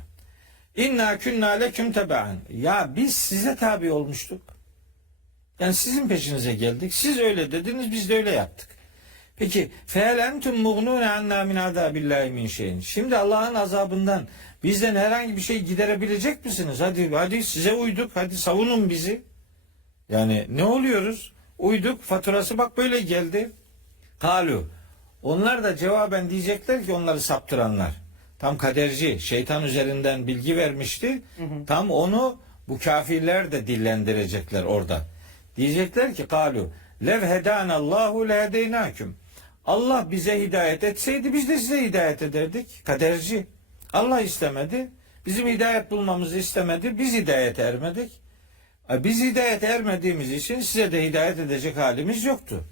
İnna künna leküm tebe'an, ya biz size tabi olmuştuk. Yani sizin peşinize geldik. Siz öyle dediniz, biz de öyle yaptık. Peki fehel entum mugnune anna min azabillahi min şeyin. Şimdi Allah'ın azabından bizden herhangi bir şey giderebilecek misiniz? Hadi size uyduk. Hadi savunun bizi. Yani ne oluyoruz? Uyduk. Faturası bak böyle geldi. Kalu. Onlar da cevaben diyecekler ki onları saptıranlar. Tam kaderci, şeytan üzerinden bilgi vermişti. Tam onu bu kafirler de dillendirecekler orada. Diyecekler ki kalu lev hedanallahu lehedeynakum. Allah bize hidayet etseydi biz de size hidayet ederdik. Kaderci. Allah istemedi. Bizim hidayet bulmamızı istemedi. Biz hidayete ermedik. Biz hidayete ermediğimiz için size de hidayet edecek halimiz yoktu.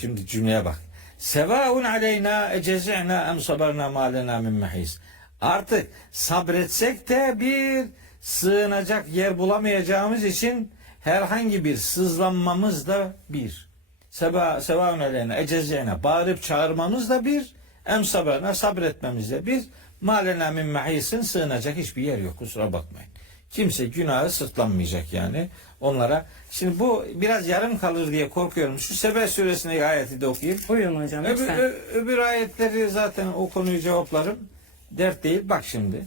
Şimdi cümleye bak. Sevaun aleyna ecezi'na em sabarna ma lena min mahis. Artık sabretsek de bir sığınacak yer bulamayacağımız için herhangi bir sızlanmamız da bir. Sevaun aleyna ecezi'na, bağırıp çağırmamız da bir. Em sabarna, sabretmemiz de bir. Ma lena min mahisin, sığınacak hiçbir yer yok, kusura bakmayın. Kimse günahı sırtlanmayacak yani onlara. Şimdi bu biraz yarım kalır diye korkuyorum. Şu Sebe suresindeki ayeti de okuyayım. Buyurun hocam lütfen. Öbür ayetleri zaten o konuyu cevaplarım. Dert değil. Bak şimdi.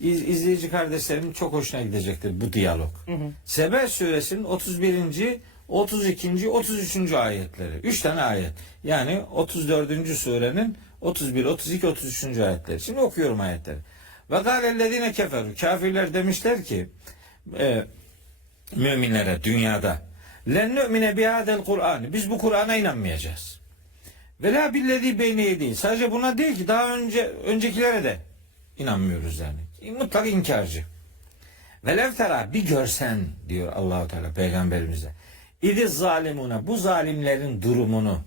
İzleyici kardeşlerim çok hoşuna gidecektir bu diyalog. Sebe suresinin 31. 32. 33. ayetleri. 3 tane ayet. Yani 34. surenin 31, 32, 33. ayetleri. Şimdi okuyorum ayetleri. Ve gâlellezîne keferu. Kafirler demişler ki müminlere dünyada len nu'mine bihâdel Kur'an. Biz bu Kur'an'a inanmayacağız. Ve la billezî beyne yedî. Sadece buna değil ki daha öncekilere de inanmıyoruz yani. Mutlak inkarcı. Velev tera, bir görsen diyor Allahu Teala peygamberimize. İdiz zalimuna, bu zalimlerin durumunu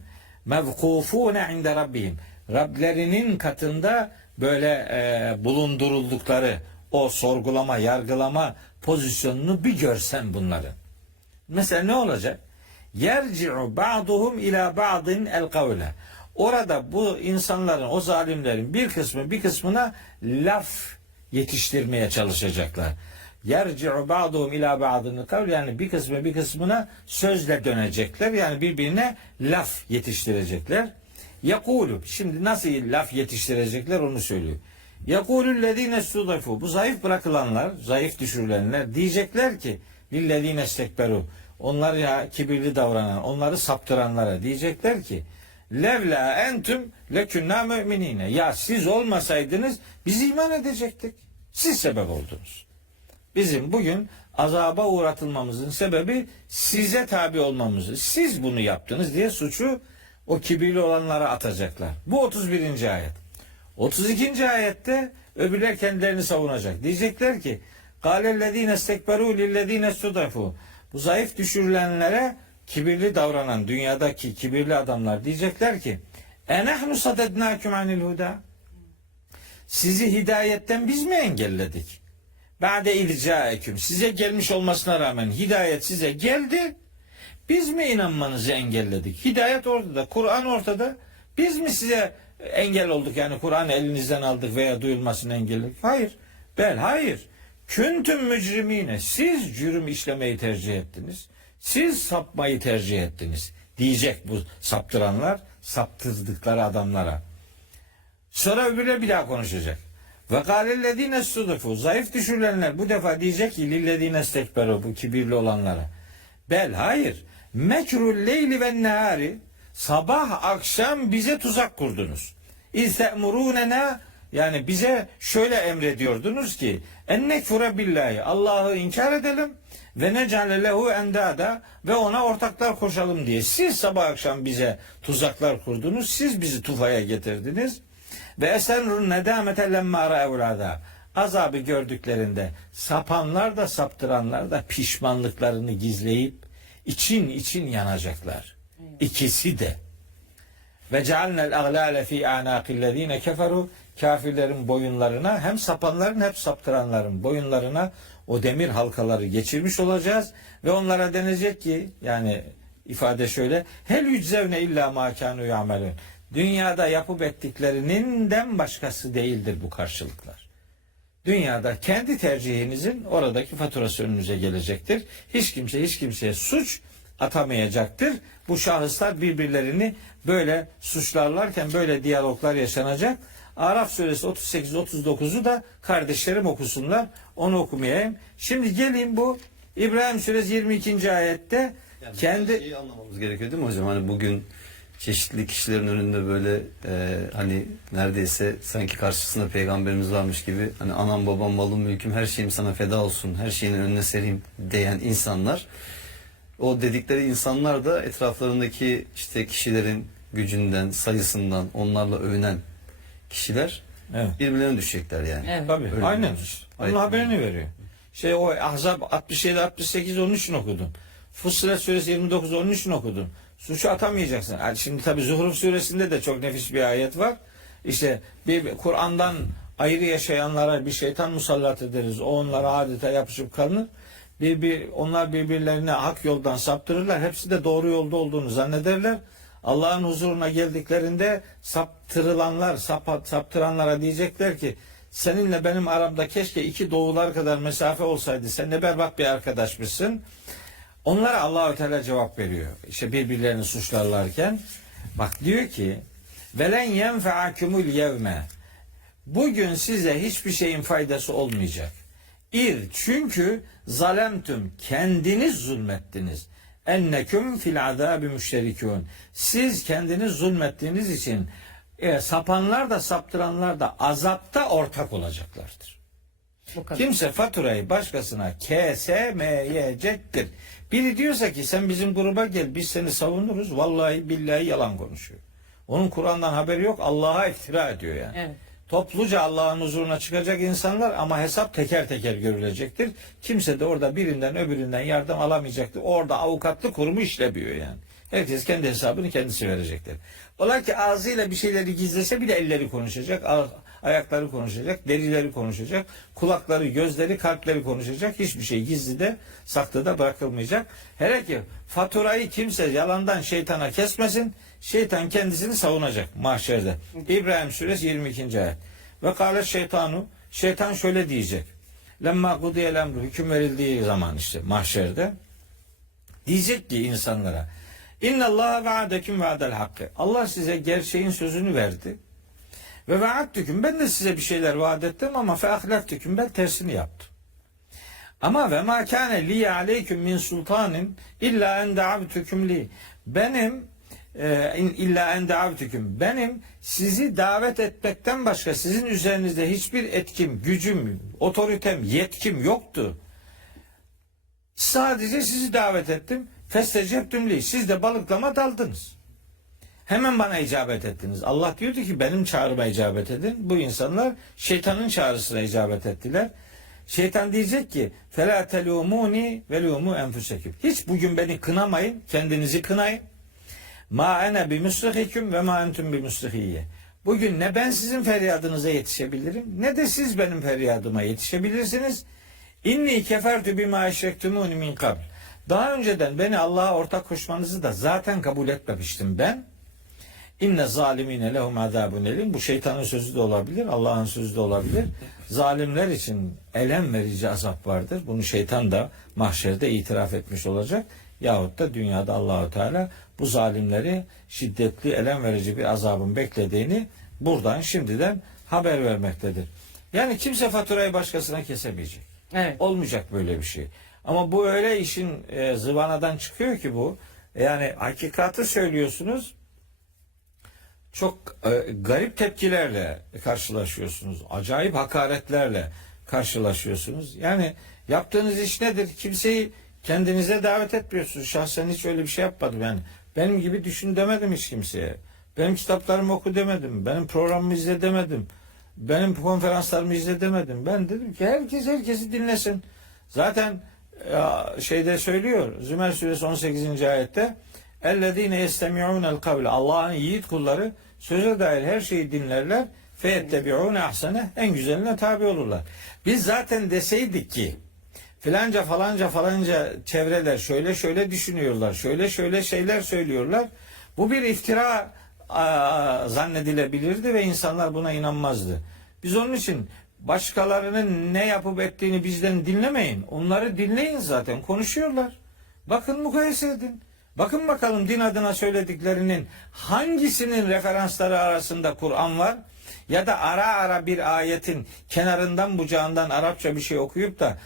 mevkufune inde rabbihim. Rablerinin katında böyle bulunduruldukları o sorgulama, yargılama pozisyonunu bir görsen bunların. Mesela ne olacak? Yerci'u ba'duhum ila ba'din el kavle. Orada bu insanların, o zalimlerin bir kısmı bir kısmına laf yetiştirmeye çalışacaklar. Yerci'u ba'duhum ila ba'din kavle, yani bir kısmı bir kısmına sözle dönecekler. Yani birbirine laf yetiştirecekler. Yakulu. Şimdi nasıl laf yetiştirecekler onu söylüyor. Yakulü'llezîne studifu. Bu zayıf bırakılanlar, zayıf düşürülenler diyecekler ki lillezîne istekberu. Onlar ya kibirli davranan, onları saptıranlara diyecekler ki levla entüm lekünnâ müminine. Ya siz olmasaydınız biz iman edecektik. Siz sebep oldunuz. Bizim bugün azaba uğratılmamızın sebebi size tabi olmamızı. Siz bunu yaptınız diye suçu o kibirli olanlara atacaklar. Bu 31. ayet. 32. ayette öbürler kendilerini savunacak. Diyecekler ki قَالَ istekberu lillezîne studifu. Bu zayıf düşürülenlere kibirli davranan dünyadaki kibirli adamlar diyecekler ki اَنَحْنُ صَدَدْنَاكُمْ عَنِ الْهُدَى. Sizi hidayetten biz mi engelledik? بَعْدَ اِذْجَاءَكُمْ. Size gelmiş olmasına rağmen hidayet size geldi. Biz mi inanmanızı engelledik? Hidayet ortada, Kur'an ortada. Biz mi size engel olduk, yani Kur'an'ı elinizden aldık veya duyulmasını engelledik? Hayır. Hayır. Küntüm mücrimine. Siz cürüm işlemeyi tercih ettiniz. Siz sapmayı tercih ettiniz. Diyecek bu saptıranlar, saptırdıkları adamlara. Sonra öbürler bir daha konuşacak. Ve kâlellezîne sudufu, zayıf düşürülenler bu defa diyecek ki lillezîne istekberu, bu kibirli olanlara. Bel, hayır. Mekrul leyli ve nehari, sabah akşam bize tuzak kurdunuz. İstemurûnena, yani bize şöyle emrediyordunuz ki ennekfure billahi, Allah'ı inkar edelim ve necale lehu endada, ve ona ortaklar koşalım diye. Siz sabah akşam bize tuzaklar kurdunuz. Siz bizi tufaya getirdiniz. Ve esenrun nedamete lemma ra'evul azab. Azabı gördüklerinde sapanlar da saptıranlar da pişmanlıklarını gizleyip için için yanacaklar. İkisi de. Ve cealnel aglale fi anaqillezine keferu, kafirlerin boyunlarına, hem sapanların hem saptıranların boyunlarına o demir halkaları geçirmiş olacağız ve onlara denecek ki, yani ifade şöyle, hel yüczevne illa ma kanu yamelun. Dünyada yapıp ettiklerinden başkası değildir bu karşılıklar. Dünyada kendi tercihinizin oradaki faturası önünüze gelecektir. Hiç kimse hiç kimseye suç atamayacaktır. Bu şahıslar birbirlerini böyle suçlarlarken böyle diyaloglar yaşanacak. Araf suresi 38-39'u da kardeşlerim okusunlar. Onu okumayayım. Şimdi geleyim bu İbrahim suresi 22. ayette Yani kendi şeyi anlamamız gerekiyor değil mi hocam? Hani bugün çeşitli kişilerin önünde böyle hani neredeyse sanki karşısında peygamberimiz varmış gibi, hani anam babam malım mülküm her şeyim sana feda olsun, her şeyin önüne sereyim diyen insanlar, o dedikleri insanlar da etraflarındaki işte kişilerin gücünden, sayısından onlarla övünen kişiler, evet. birbirlerine düşecekler yani. Evet. Tabii. Öyle Aynen. diyoruz. Onun Ayet. haberini veriyor. O Ahzab 67-68 onun için okudum. Fussilet suresi 29 onun için okudum. Suçu atamayacaksın. Yani şimdi tabii Zuhruf suresinde de çok nefis bir ayet var. İşte bir Kur'an'dan ayrı yaşayanlara bir şeytan musallat ederiz. O onlara adeta yapışıp kalır. Onlar birbirlerine hak yoldan saptırırlar. Hepsi de doğru yolda olduğunu zannederler. Allah'ın huzuruna geldiklerinde saptıranlara diyecekler ki seninle benim aramda keşke 2 doğular kadar mesafe olsaydı. Sen ne berbat bir arkadaşmışsın. Onlara Allah-u Teala cevap veriyor. İşte birbirlerini suçlarlarken bak diyor ki velen yenfeakumul yevme, bugün size hiçbir şeyin faydası olmayacak. Çünkü zalemtüm, kendiniz zulmettiniz. Enneküm fil azabi müşterikûn. Siz kendiniz zulmettiğiniz için sapanlar da saptıranlar da azapta ortak olacaklardır. Bu kadar. Kimse faturayı başkasına kesemeyecektir. Biri diyorsa ki sen bizim gruba gel biz seni savunuruz. Vallahi billahi yalan konuşuyor. Onun Kur'an'dan haberi yok. Allah'a iftira ediyor yani. Evet. Topluca Allah'ın huzuruna çıkacak insanlar ama hesap teker teker görülecektir. Kimse de orada birinden öbüründen yardım alamayacaktır. Orada avukatlık kurumu işlemiyor yani. Herkes kendi hesabını kendisi verecektir. Ola ki ağzıyla bir şeyleri gizlese bile elleri konuşacak, ayakları konuşacak, derileri konuşacak, kulakları, gözleri, kalpleri konuşacak. Hiçbir şey gizli de saklı da bırakılmayacak. Hele ki faturayı kimse yalandan şeytana kesmesin. Şeytan kendisini savunacak mahşerde. İbrahim suresi 22. ayet. Ve kâle şeytanu, şeytan şöyle diyecek. Lemma kudiyel emru, hüküm verildiği zaman işte mahşerde diyecek ki insanlara İnnallâhe ve'adeküm ve'adel hakkı. Allah size gerçeğin sözünü verdi. Ve ve'addüküm, ben de size bir şeyler vaat ettim ama fe ahlaftüküm, ben tersini yaptım. Ama ve ma kâne li aleyküm min sultanin illa en da'avtüküm li. Benim sizi davet etmekten başka sizin üzerinizde hiçbir etkim, gücüm, otoritem, yetkim yoktu. Sadece sizi davet ettim. Festecebtüm li. Siz de balıklama daldınız. Hemen bana icabet ettiniz. Allah diyordu ki benim çağrıma icabet edin. Bu insanlar şeytanın çağrısına icabet ettiler. Şeytan diyecek ki فَلَا تَلُومُونِ وَلُومُوا اَنْفُسَكُمْ. Hiç bugün beni kınamayın. Kendinizi kınayın. Ma ene bi musrihiküm ve ma entum bi musrihiyye. Bugün ne ben sizin feryadınıza yetişebilirim ne de siz benim feryadıma yetişebilirsiniz. İnni kefertu bima eşrektumuni min kabl. Daha önceden beni Allah'a ortak koşmanızı da zaten kabul etmemiştim ben. İnne zalimine lehum azabun elim. Bu şeytanın sözü de olabilir, Allah'ın sözü de olabilir. Zalimler için elem verici azap vardır. Bunu şeytan da mahşerde itiraf etmiş olacak. Yahut da dünyada Allahu Teala bu zalimleri şiddetli, elem verici bir azabın beklediğini buradan şimdiden haber vermektedir. Yani kimse faturayı başkasına kesemeyecek. Evet. Olmayacak böyle bir şey. Ama bu öyle işin zıvanadan çıkıyor ki bu. Yani hakikati söylüyorsunuz. Çok garip tepkilerle karşılaşıyorsunuz. Acayip hakaretlerle karşılaşıyorsunuz. Yani yaptığınız iş nedir? Kimseyi kendinize davet etmiyorsunuz. Şahsen hiç öyle bir şey yapmadım. Yani benim gibi düşün demedim hiç kimseye. Benim kitaplarımı oku demedim. Benim programımı izle demedim. Benim konferanslarımı izle demedim. Ben dedim ki herkes herkesi dinlesin. Zaten şeyde söylüyor. Zümer suresi 18. ayette اَلَّذ۪ينَ يَسْتَمِعُونَ الْقَوْلَ Allah'ın yiğit kulları söze dair her şeyi dinlerler. فَيَتَّبِعُونَ اَحْسَنَهِ En güzeline tabi olurlar. Biz zaten deseydik ki filanca falanca çevreler şöyle şöyle düşünüyorlar. Şöyle şöyle şeyler söylüyorlar. Bu bir iftira zannedilebilirdi ve insanlar buna inanmazdı. Biz onun için başkalarının ne yapıp ettiğini bizden dinlemeyin. Onları dinleyin zaten. Konuşuyorlar. Bakın mukayese edin. Bakın bakalım din adına söylediklerinin hangisinin referansları arasında Kur'an var ya da ara ara bir ayetin kenarından bucağından Arapça bir şey okuyup da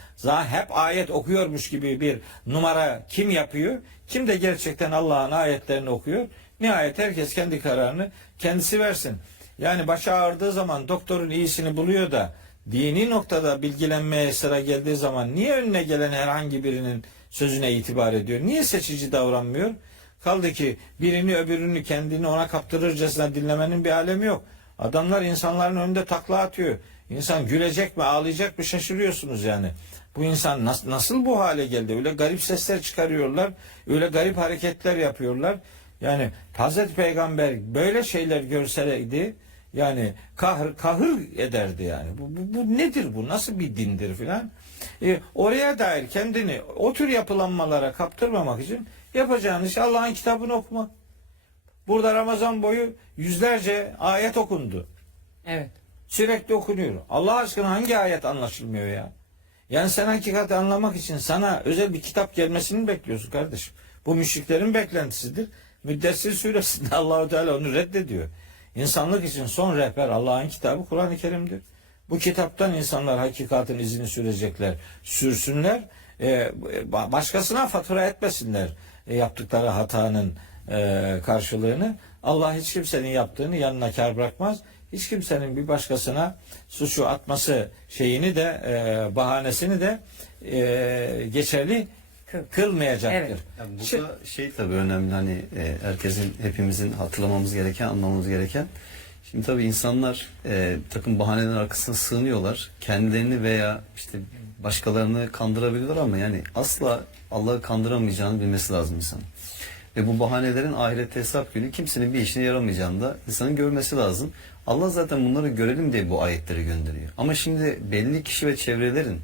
hep ayet okuyormuş gibi bir numara kim yapıyor? Kim de gerçekten Allah'ın ayetlerini okuyor? Nihayet herkes kendi kararını kendisi versin. Yani başı ağrıdığı zaman doktorun iyisini buluyor da dini noktada bilgilenmeye sıra geldiği zaman niye önüne gelen herhangi birinin sözüne itibar ediyor? Niye seçici davranmıyor? Kaldı ki birini öbürünü kendini ona kaptırırcasına dinlemenin bir alemi yok. Adamlar insanların önünde takla atıyor. İnsan gülecek mi ağlayacak mı şaşırıyorsunuz yani. Bu insan nasıl bu hale geldi? Öyle garip sesler çıkarıyorlar. Öyle garip hareketler yapıyorlar. Yani Hazreti Peygamber böyle şeyler görseydi yani kahır ederdi yani. Bu nedir bu? Nasıl bir dindir filan? Oraya dair kendini o tür yapılanmalara kaptırmamak için yapacağınız şey Allah'ın kitabını okumak. Burada Ramazan boyu yüzlerce ayet okundu. Evet. Sürekli okunuyor. Allah aşkına hangi ayet anlaşılmıyor ya? Yani sen hakikati anlamak için sana özel bir kitap gelmesini mi bekliyorsun kardeşim? Bu müşriklerin beklentisidir. Müddessir suresinde Allah-u Teala onu reddediyor. İnsanlık için son rehber Allah'ın kitabı Kur'an-ı Kerim'dir. Bu kitaptan insanlar hakikatin izini sürecekler, sürsünler, başkasına fatura etmesinler yaptıkları hatanın karşılığını. Allah hiç kimsenin yaptığını yanına kar bırakmaz. Hiç kimsenin bir başkasına suçu atması şeyini de bahanesini de geçerli kılmayacaktır. Evet. Yani burada şey tabii önemli, hani herkesin, hepimizin hatırlamamız gereken, anlamamız gereken. Şimdi tabii insanlar takım bahanelerin arkasına sığınıyorlar. Kendilerini veya işte başkalarını kandırabiliyorlar ama yani asla Allah'ı kandıramayacağını bilmesi lazım insan. Ve bu bahanelerin ahirette hesap günü kimsenin bir işine yaramayacağını da insanın görmesi lazım. Allah zaten bunları görelim diye bu ayetleri gönderiyor. Ama şimdi belli kişi ve çevrelerin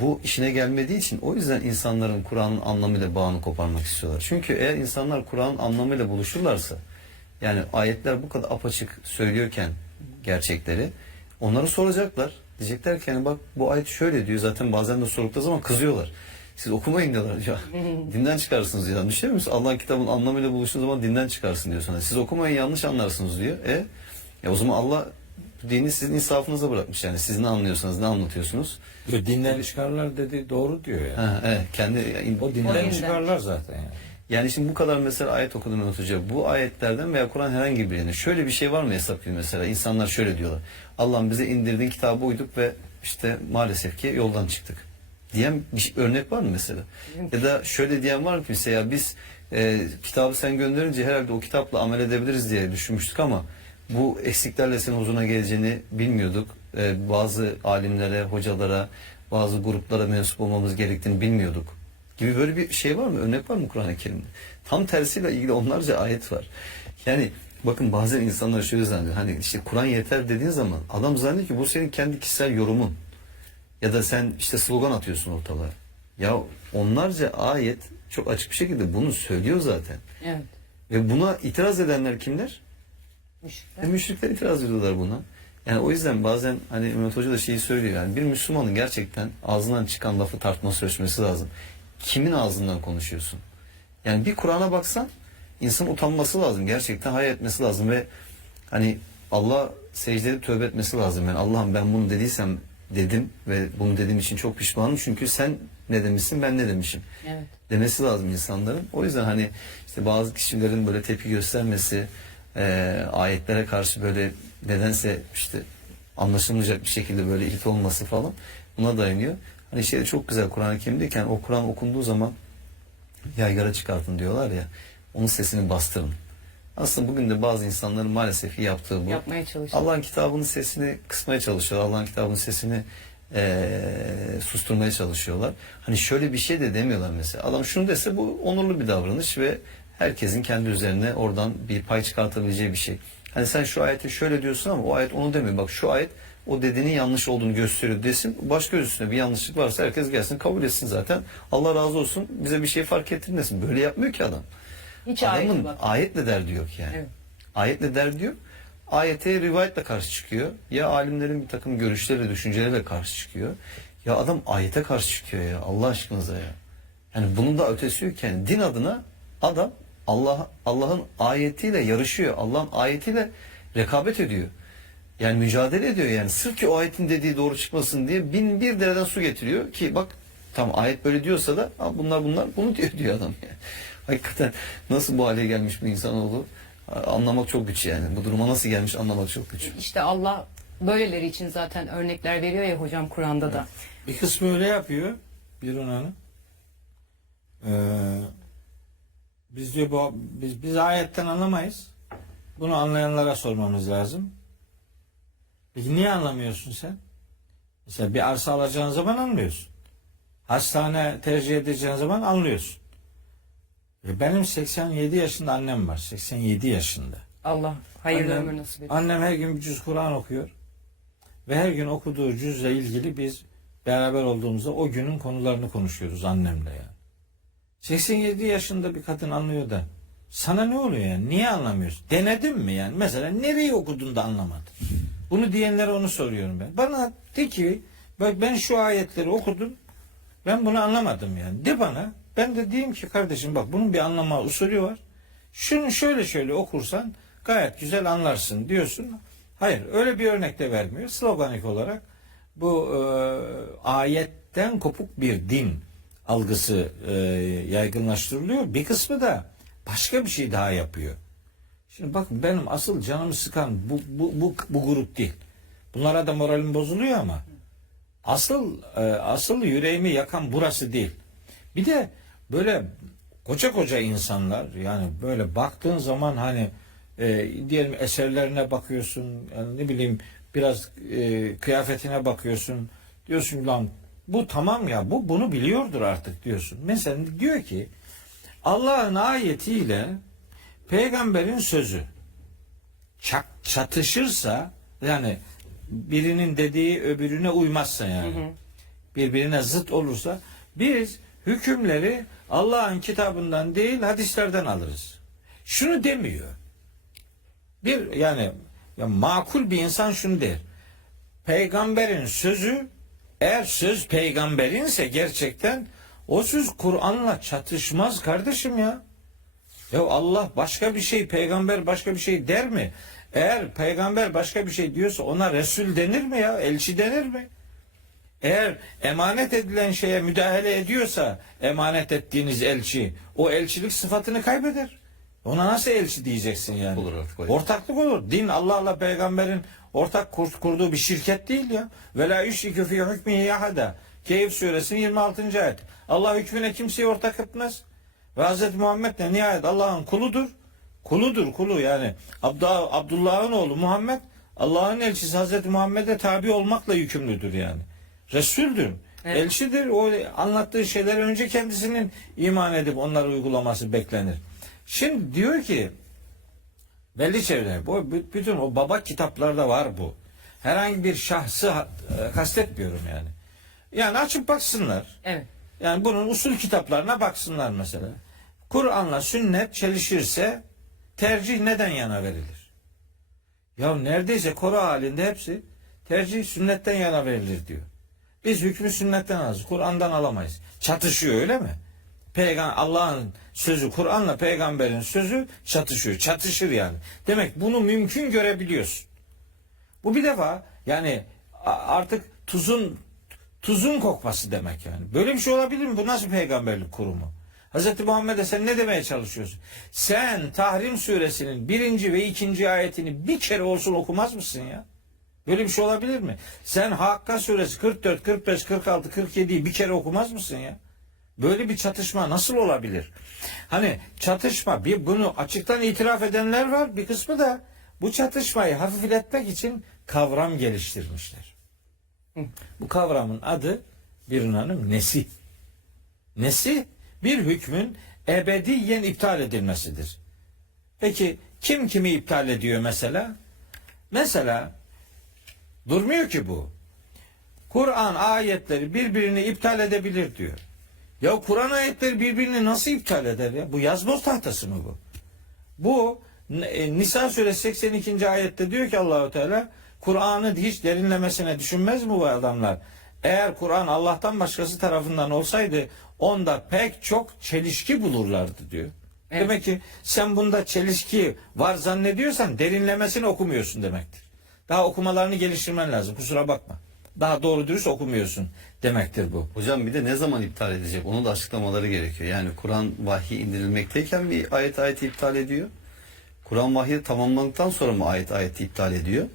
bu işine gelmediği için o yüzden insanların Kur'an'ın anlamıyla bağını koparmak istiyorlar. Çünkü eğer insanlar Kur'an'ın anlamıyla buluşurlarsa, yani ayetler bu kadar apaçık söylüyorken gerçekleri, onları soracaklar. Diyecekler ki yani bak bu ayet şöyle diyor, zaten bazen de sordukları zaman kızıyorlar. Siz okumayın diyorlar ya. Dinden çıkarsınız diyor. Düşünüyor musun? Allah'ın kitabının anlamıyla buluştuğu zaman dinden çıkarsın diyor sana. Siz okumayın, yanlış anlarsınız diyor. O zaman Allah dini sizin insafınıza bırakmış yani. Siz ne anlıyorsanız, ne anlatıyorsunuz? Dinden çıkarlar dedi, doğru diyor yani. Evet, O dinden çıkarlar zaten yani. Yani şimdi bu kadar mesela ayet okudum Hoca. Bu ayetlerden veya Kur'an herhangi birine şöyle bir şey var mı hesap gibi mesela? İnsanlar şöyle diyorlar. Allah'ım bize indirdiğin kitabı uyduk ve işte maalesef ki yoldan çıktık diyen bir örnek var mı mesela? Ya da şöyle diyen var mı mesela, biz kitabı sen gönderince herhalde o kitapla amel edebiliriz diye düşünmüştük ama bu eksiklerle senin huzuruna geleceğini bilmiyorduk. Bazı alimlere, hocalara, bazı gruplara mensup olmamız gerektiğini bilmiyorduk gibi böyle bir şey var mı? Örnek var mı Kur'an-ı Kerim'de? Tam tersiyle ilgili onlarca ayet var. Yani bakın bazen insanlar şöyle zannediyor. Hani işte Kur'an yeter dediğin zaman adam zannediyor ki bu senin kendi kişisel yorumun. Ya da sen işte slogan atıyorsun ortalığa. Ya onlarca ayet çok açık bir şekilde bunu söylüyor zaten. Evet. Ve buna itiraz edenler kimler? Müşrikler. Müşrikler itiraz ediyorlar buna. Yani o yüzden bazen hani Mehmet Hoca da şeyi söylüyor, yani bir Müslümanın gerçekten ağzından çıkan lafı tartması ölçmesi lazım. Kimin ağzından konuşuyorsun? Yani bir Kur'an'a baksan insan utanması lazım. Gerçekten hayal etmesi lazım ve hani Allah secdede tövbe etmesi lazım. Yani Allah'ım ben bunu dediysem dedim ve bunu dediğim için çok pişmanım. Çünkü sen ne demişsin, ben ne demişim. Evet. Demesi lazım insanların. O yüzden hani işte bazı kişilerin böyle tepki göstermesi, ayetlere karşı böyle nedense işte anlaşılmayacak bir şekilde böyle ilgi olması falan buna dayanıyor. Hani şey de çok güzel Kur'an-ı Kerim'deyken o Kur'an okunduğu zaman yaygara çıkartın diyorlar ya, onun sesini bastırın. Aslında bugün de bazı insanların maalesef yaptığı bu. Yapmaya çalışıyor. Allah'ın kitabının sesini kısmaya çalışıyorlar. Allah'ın kitabının sesini susturmaya çalışıyorlar. Hani şöyle bir şey de demiyorlar mesela. Adam şunu dese bu onurlu bir davranış ve herkesin kendi üzerine oradan bir pay çıkartabileceği bir şey. Hani sen şu ayeti şöyle diyorsun ama o ayet onu demiyor. Bak şu ayet o dediğinin yanlış olduğunu gösteriyor desin. Başka üstüne bir yanlışlık varsa herkes gelsin kabul etsin zaten. Allah razı olsun, bize bir şey fark ettirmesin. Böyle yapmıyor ki adam. Hiç Adamın ayeti bak. ayetle derdi yok yani. Evet. Ayetle derdi yok. Ayete rivayetle karşı çıkıyor. Ya alimlerin bir takım görüşleriyle, düşünceleriyle karşı çıkıyor. Ya adam ayete karşı çıkıyor ya Allah aşkınıza ya. Yani bunun da ötesi yok yani. Din adına adam Allah'ın ayetiyle yarışıyor. Allah'ın ayetiyle rekabet ediyor. Yani mücadele ediyor yani. Sırf ki o ayetin dediği doğru çıkmasın diye bin bir dereden su getiriyor ki bak tam ayet böyle diyorsa da bunlar bunu diyor adam yani. Hakikaten nasıl bu hale gelmiş bu insanoğlu anlamak çok güç yani. Bu duruma nasıl gelmiş anlamak çok güç. İşte Allah böyleleri için zaten örnekler veriyor ya hocam Kur'an'da da. Bir kısmı öyle yapıyor. Bir Hanım. Biz diyor biz ayetten anlamayız. Bunu anlayanlara sormamız lazım. Peki niye anlamıyorsun sen? Mesela bir arsa alacağın zaman anlıyorsun. Hastane tercih edeceğin zaman anlıyorsun. Benim 87 yaşında annem var. 87 yaşında. Allah hayırlı Annem- ömür nasip etsin. Annem her gün bir cüz Kur'an okuyor. Ve her gün okuduğu cüzle ilgili biz beraber olduğumuzda o günün konularını konuşuyoruz annemle yani. 87 yaşında bir kadın anlıyor da sana ne oluyor yani? Niye anlamıyorsun? Denedin mi yani? Mesela nereyi okudun da anlamadın? Bunu diyenlere onu soruyorum ben. Bana de ki bak ben şu ayetleri okudum. Ben bunu anlamadım yani. De bana. Ben de diyeyim ki kardeşim bak bunun bir anlama usulü var. Şunu şöyle okursan gayet güzel anlarsın diyorsun. Hayır öyle bir örnek de vermiyor. Sloganik olarak bu ayetten kopuk bir din algısı yaygınlaştırılıyor. Bir kısmı da başka bir şey daha yapıyor. Şimdi bakın benim asıl canımı sıkan bu grup değil. Bunlara da moralim bozuluyor ama asıl yüreğimi yakan burası değil. Bir de böyle koca insanlar yani böyle baktığın zaman hani diyelim eserlerine bakıyorsun yani ne bileyim biraz kıyafetine bakıyorsun diyorsun lan bu tamam ya bunu biliyordur artık diyorsun. Mesela diyor ki Allah'ın ayetiyle peygamberin sözü çatışırsa yani birinin dediği öbürüne uymazsa yani birbirine zıt olursa biz hükümleri Allah'ın kitabından değil hadislerden alırız. Şunu demiyor. Bir yani ya makul bir insan şunu der. Peygamberin sözü eğer söz peygamberinse gerçekten o söz Kur'an'la çatışmaz kardeşim ya. Ya Allah başka bir şey, peygamber başka bir şey der mi? Eğer peygamber başka bir şey diyorsa ona Resul denir mi ya? Elçi denir mi? Eğer emanet edilen şeye müdahale ediyorsa emanet ettiğiniz elçi o elçilik sıfatını kaybeder. Ona nasıl elçi diyeceksin yani? Olur artık. Ortaklık olur. Din Allah'la peygamberin ortak kurduğu bir şirket değil ya. Ve la yüşrikü fî hükmihi ahada. Kehf suresinin 26. ayet. Allah hükmüne kimseyi ortak etmez. Ve Hz. Muhammed de nihayet Allah'ın kuludur. Kulu yani. Abdullah'ın oğlu Muhammed Allah'ın elçisi Hz. Muhammed'e tabi olmakla yükümlüdür yani. Resul'dür. Evet. Elçidir. O anlattığı şeyler önce kendisinin iman edip onları uygulaması beklenir. Şimdi diyor ki belli çevreler bu bütün o baba kitaplarda var bu. Herhangi bir şahsı kastetmiyorum yani. Yani açıp baksınlar. Evet. Yani bunun usul kitaplarına baksınlar mesela. Kur'an'la sünnet çelişirse tercih neden yana verilir? Ya neredeyse koro halinde hepsi tercih sünnetten yana verilir diyor. Biz hükmü sünnetten alırız. Kur'an'dan alamayız. Çatışıyor öyle mi? Allah'ın sözü Kur'an'la peygamberin sözü çatışıyor. Çatışır yani. Demek bunu mümkün görebiliyorsun. Bu bir defa yani artık tuzun kokması demek yani. Böyle bir şey olabilir mi? Bu nasıl peygamberlik kurumu? Hz. Muhammed'e sen ne demeye çalışıyorsun? Sen Tahrim suresinin 1. ve 2. ayetini bir kere olsun okumaz mısın ya? Böyle bir şey olabilir mi? Sen Hakka suresi 44, 45, 46, 47'yi bir kere okumaz mısın ya? Böyle bir çatışma nasıl olabilir? Hani çatışma, bunu açıktan itiraf edenler var, bir kısmı da bu çatışmayı hafifletmek için kavram geliştirmişler. Bu kavramın adı Birun Hanım nesih. Nesih bir hükmün ebediyen iptal edilmesidir. Peki kim kimi iptal ediyor mesela? Mesela durmuyor ki bu. Kur'an ayetleri birbirini iptal edebilir diyor. Ya Kur'an ayetleri birbirini nasıl iptal eder ya? Bu yazboz tahtası mı bu? Bu Nisa suresi 82. ayette diyor ki Allahu Teala Kur'an'ı hiç derinlemesine düşünmez mi bu adamlar? Eğer Kur'an Allah'tan başkası tarafından olsaydı onda pek çok çelişki bulurlardı diyor. Evet. Demek ki sen bunda çelişki var zannediyorsan derinlemesine okumuyorsun demektir. Daha okumalarını geliştirmen lazım. Kusura bakma. Daha doğru dürüst okumuyorsun demektir bu. Hocam bir de ne zaman iptal edecek? Onu da açıklamaları gerekiyor. Yani Kur'an vahyi indirilmekteyken bir ayeti iptal ediyor. Kur'an vahyi tamamlandıktan sonra mı ayeti iptal ediyor?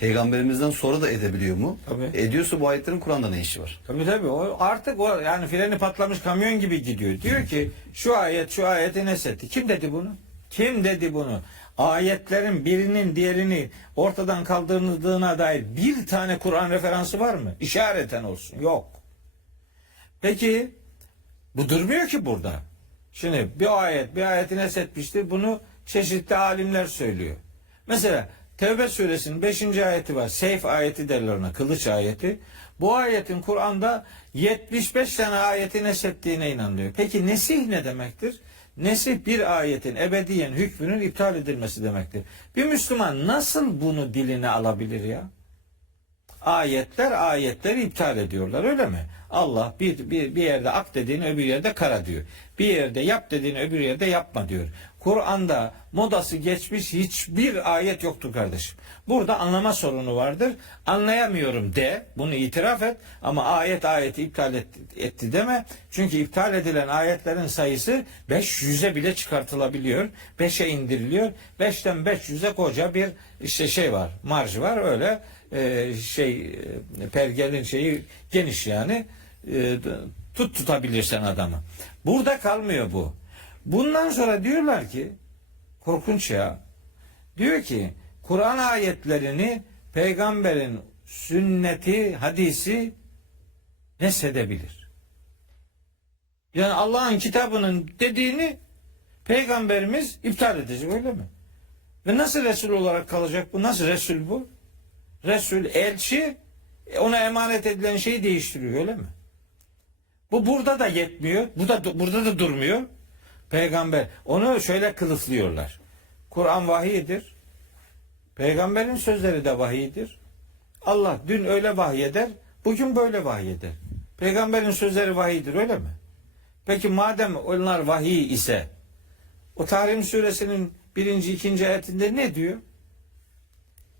Peygamberimizden sonra da edebiliyor mu? Tabii. Ediyorsa bu ayetlerin Kur'an'da ne işi var? Tabii o artık o yani freni patlamış kamyon gibi gidiyor. Diyor ki şu ayeti nesetti. Kim dedi bunu? Kim dedi bunu? Ayetlerin birinin diğerini ortadan kaldırıldığına dair bir tane Kur'an referansı var mı? İşareten olsun. Yok. Peki bu durmuyor ki burada. Şimdi bir ayeti nesetmiştir. Bunu çeşitli alimler söylüyor. Mesela Tevbe suresinin 5. ayeti var. Seyf ayeti derler ona. Kılıç ayeti. Bu ayetin Kur'an'da 75 tane ayeti nesettiğine inanılıyor. Peki nesih ne demektir? Nesih bir ayetin ebediyen hükmünün iptal edilmesi demektir. Bir Müslüman nasıl bunu diline alabilir ya? Ayetleri iptal ediyorlar öyle mi? Allah bir yerde ak dediğini öbür yerde kara diyor. Bir yerde yap dediğini öbür yerde yapma diyor. Kur'an'da modası geçmiş hiçbir ayet yoktur kardeşim. Burada anlama sorunu vardır. Anlayamıyorum de, bunu itiraf et ama ayeti iptal etti deme. Çünkü iptal edilen ayetlerin sayısı 500'e bile çıkartılabiliyor. 5'e indiriliyor. 5'ten 500'e koca bir şey var, marj var öyle. Pergelin şeyi geniş yani tutabilirsen adamı. Burada kalmıyor bu. Bundan sonra diyorlar ki korkunç ya. Diyor ki Kur'an ayetlerini peygamberin sünneti, hadisi neshedebilir. Yani Allah'ın kitabının dediğini peygamberimiz iptal edecek öyle mi? Ve nasıl Resul olarak kalacak bu? Nasıl Resul bu? Resul, elçi ona emanet edilen şeyi değiştiriyor öyle mi? Bu burada da yetmiyor. Burada da durmuyor. Peygamber onu şöyle kılıflıyorlar. Kur'an vahiyidir. Peygamberin sözleri de vahiyidir. Allah dün öyle vahyeder, bugün böyle vahyeder. Peygamberin sözleri vahiyidir öyle mi? Peki madem onlar vahiy ise o Tahrim suresinin 1. 2. ayetinde ne diyor?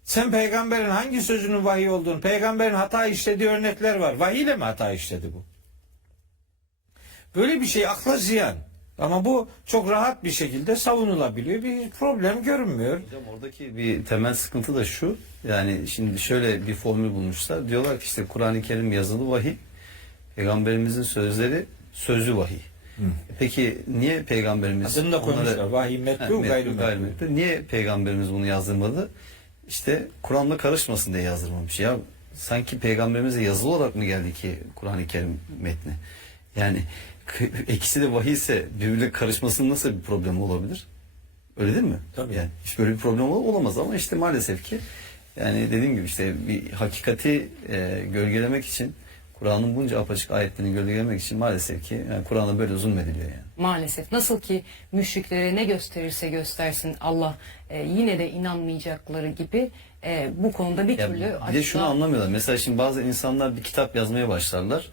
Sen peygamberin hangi sözünün vahiy olduğunu, peygamberin hata işlediği örnekler var. Vahiy ile mi hata işledi bu? Böyle bir şey akla ziyan. Ama bu çok rahat bir şekilde savunulabiliyor. Bir problem görünmüyor. Hocam oradaki bir temel sıkıntı da şu. Yani şimdi şöyle bir formül bulmuşlar. Diyorlar ki işte Kur'an-ı Kerim yazılı vahiy, peygamberimizin sözleri sözlü vahiy. Peki niye peygamberimiz adını da koymuşlar. Vahiy metlu, gayrimetlu. Niye peygamberimiz bunu yazdırmadı? İşte Kur'an'la karışmasın diye yazdırmamış. Ya sanki peygamberimize yazılı olarak mı geldi ki Kur'an-ı Kerim metni? Yani ikisi de vahiy ise birbirine karışmasının nasıl bir problem olabilir? Öyle değil mi? Tabii. Yani hiç böyle bir problem olamaz ama işte maalesef ki yani dediğim gibi işte bir hakikati gölgelemek için Kur'an'ın bunca apaçık ayetlerini gölgelemek için maalesef ki yani Kur'an'a böyle zulmediliyor yani. Maalesef. Nasıl ki müşriklere ne gösterirse göstersin Allah yine de inanmayacakları gibi bu konuda bir türlü Bir de şunu anlamıyorlar. Mesela şimdi bazı insanlar bir kitap yazmaya başlarlar.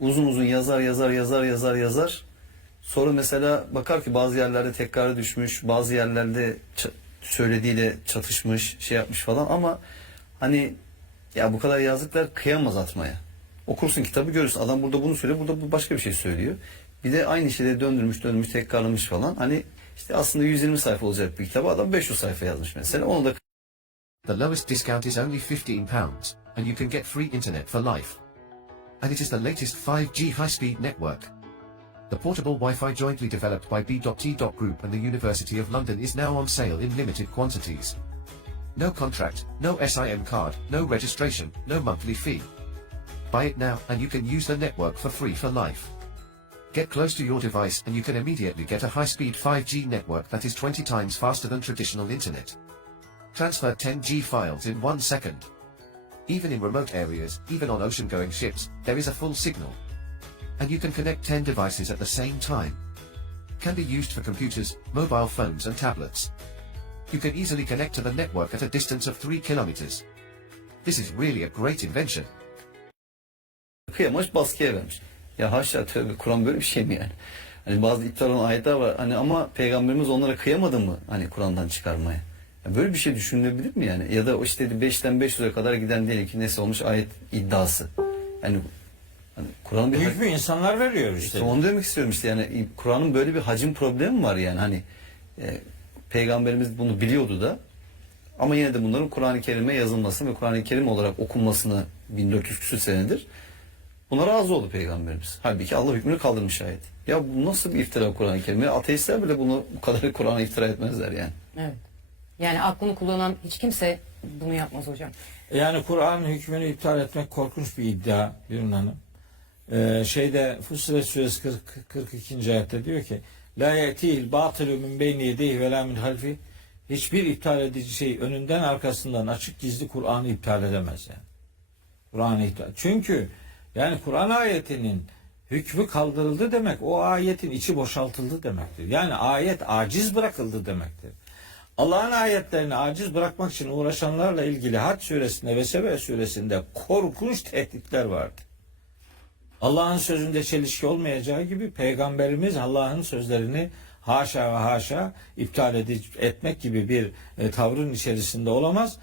Uzun uzun yazar. Sonra mesela bakar ki bazı yerlerde tekrara düşmüş, bazı yerlerde söylediğiyle çatışmış, şey yapmış falan ama hani ya bu kadar yazdıklar kıyamaz atmaya. Okursun kitabı görürsün. Adam burada bunu söylüyor, burada bu başka bir şey söylüyor. Bir de aynı şeyleri döndürmüş, tekrarlamış falan. Hani işte aslında 120 sayfa olacak bir kitabı adam 500 sayfa yazmış mesela. Onu da The lowest discount is only £15, and you can get free internet for life. And it is the latest 5G high-speed network. The portable Wi-Fi jointly developed by B.T. Group and the University of London is now on sale in limited quantities. No contract, no SIM card, no registration, no monthly fee. Buy it now and you can use the network for free for life. Get close to your device and you can immediately get a high-speed 5G network that is 20 times faster than traditional internet. Transfer 10G files in 1 second. Even in remote areas, even on ocean-going ships, there is a full signal. And you can connect 10 devices at the same time. Can be used for computers, mobile phones and tablets. You can easily connect to the network at a distance of 3 kilometers. This is really a great invention. kıyamamış, baskıya vermiş. Ya haşa, tövbe, Kur'an böyle bir şey mi yani? Hani bazı iptal olan ayetler var. Hani ama Peygamberimiz onlara kıyamadı mı hani Kur'an'dan çıkarmaya? Ya böyle bir şey düşünülebilir mi yani? Ya da o işte 5'ten 500'e kadar giden diyelim ki neyse olmuş ayet iddiası. Yani hani Kur'an'ın bir Hükmü insanlar veriyor işte. İşte onu demek istiyorum işte, yani Kur'an'ın böyle bir hacim problemi var yani, hani Peygamberimiz bunu biliyordu da ama yine de bunların Kur'an-ı Kerim'e yazılmasını ve Kur'an-ı Kerim olarak okunmasını 1400 küsur senedir buna razı oldu Peygamberimiz. Halbuki Allah hükmünü kaldırmış ayet. Ya bu nasıl bir iftira Kur'an-ı Kerim'e? Ateistler bile bunu bu kadar Kur'an'a iftira etmezler yani. Evet. Yani aklını kullanan hiç kimse bunu yapmaz hocam. Yani Kur'an'ın hükmünü iptal etmek korkunç bir iddia Birun Hanım. Fussilet Suresi 42. ayette diyor ki La ye'tihil batilu min beyni yedeyhi ve la min halfi. Hiçbir iptal edici şey önünden arkasından açık gizli Kur'an'ı iptal edemez yani. Kur'an'ı iptal. Çünkü yani Kur'an ayetinin hükmü kaldırıldı demek o ayetin içi boşaltıldı demektir. Yani ayet aciz bırakıldı demektir. Allah'ın ayetlerini aciz bırakmak için uğraşanlarla ilgili Hac suresinde ve Sebe suresinde korkunç tehditler vardı. Allah'ın sözünde çelişki olmayacağı gibi Peygamberimiz Allah'ın sözlerini haşa ve haşa iptal etmek gibi bir tavrın içerisinde olamaz.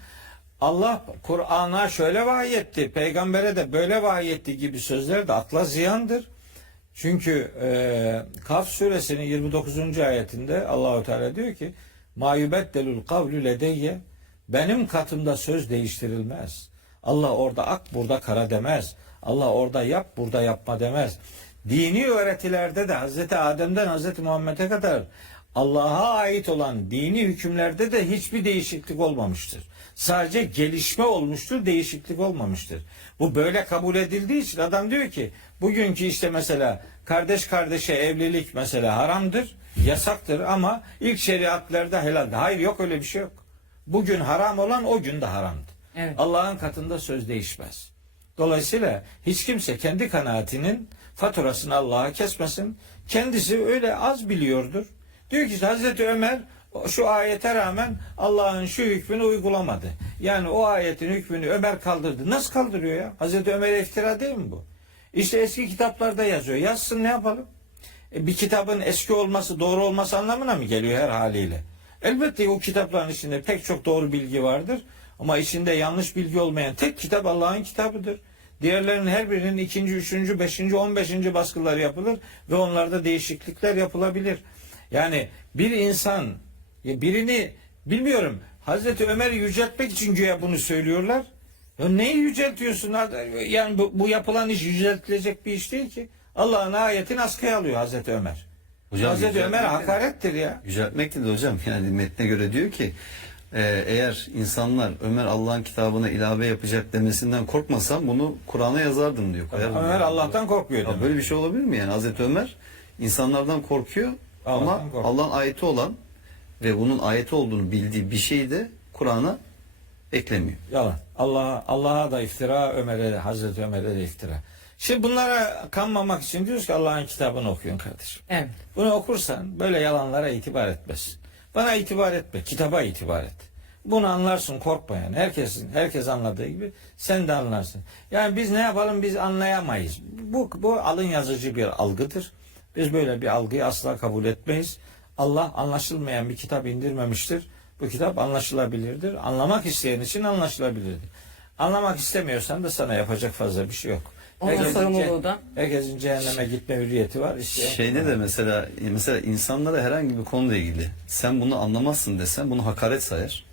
Allah Kur'an'a şöyle vahyetti, peygambere de böyle vahyetti gibi sözler de akla ziyandır. Çünkü Kaf suresinin 29. ayetinde Allahu Teala diyor ki Ma yubeddelul kavlu ledeyye, benim katımda söz değiştirilmez. Allah orada ak burada kara demez. Allah orada yap burada yapma demez. Dini öğretilerde de Hazreti Adem'den Hazreti Muhammed'e kadar Allah'a ait olan dini hükümlerde de hiçbir değişiklik olmamıştır. Sadece gelişme olmuştur, değişiklik olmamıştır. Bu böyle kabul edildiği için adam diyor ki bugünkü işte mesela kardeş kardeşe evlilik mesela haramdır, yasaktır ama ilk şeriatlarda helaldir. Hayır, yok öyle bir şey yok. Bugün haram olan o gün de haramdır. Evet. Allah'ın katında söz değişmez. Dolayısıyla hiç kimse kendi kanaatinin faturasını Allah'a kesmesin. Kendisi öyle az biliyordur. Diyor ki Hazreti Ömer şu ayete rağmen Allah'ın şu hükmünü uygulamadı. Yani o ayetin hükmünü Ömer kaldırdı. Nasıl kaldırıyor ya? Hazreti Ömer'e iftira değil mi bu? İşte eski kitaplarda yazıyor. Yazsın, ne yapalım? Bir kitabın eski olması doğru olması anlamına mı geliyor her haliyle? Elbette o kitapların içinde pek çok doğru bilgi vardır. Ama içinde yanlış bilgi olmayan tek kitap Allah'ın kitabıdır. Diğerlerinin her birinin 2., 3., 5., 15. baskıları yapılır ve onlarda değişiklikler yapılabilir. Yani bir insan birini bilmiyorum Hazreti Ömer'i yüceltmek için güya bunu söylüyorlar. Ya neyi yüceltiyorsun? Yani bu yapılan iş yüceltilecek bir iş değil ki. Allah'ın ayetini askıya alıyor Hazreti Ömer. Hocam, Hazreti Ömer hakarettir ya. Yüceltmek dedi hocam. Yani metne göre diyor ki eğer insanlar Ömer Allah'ın kitabına ilave yapacak demesinden korkmasam bunu Kur'an'a yazardım diyor. Ömer yani. Allah'tan korkmuyor demek. Böyle bir şey olabilir mi yani? Hazreti Ömer insanlardan korkuyor ama korkuyor. Allah'ın ayeti olan ve bunun ayeti olduğunu bildiği bir şeyi de Kur'an'a eklemiyor. Yalan. Allah'a da iftira, Hazreti Ömer'e de iftira. Şimdi bunlara kanmamak için diyoruz ki Allah'ın kitabını okuyun kardeşim. Evet. Bunu okursan böyle yalanlara itibar etmezsin. Bana itibar etme, kitaba itibar et. Bunu anlarsın, korkma yani. Herkes anladığı gibi sen de anlarsın. Yani biz ne yapalım, biz anlayamayız. Bu alın yazıcı bir algıdır. Biz böyle bir algıyı asla kabul etmeyiz. Allah anlaşılmayan bir kitap indirmemiştir. Bu kitap anlaşılabilirdir. Anlamak isteyen için anlaşılabilirdir. Anlamak istemiyorsan da sana yapacak fazla bir şey yok. Onun sorumluluğu da. Herkesin cehenneme gitme hürriyeti var. Şeyde de mesela insanlara herhangi bir konuyla ilgili sen bunu anlamazsın desen bunu hakaret sayar.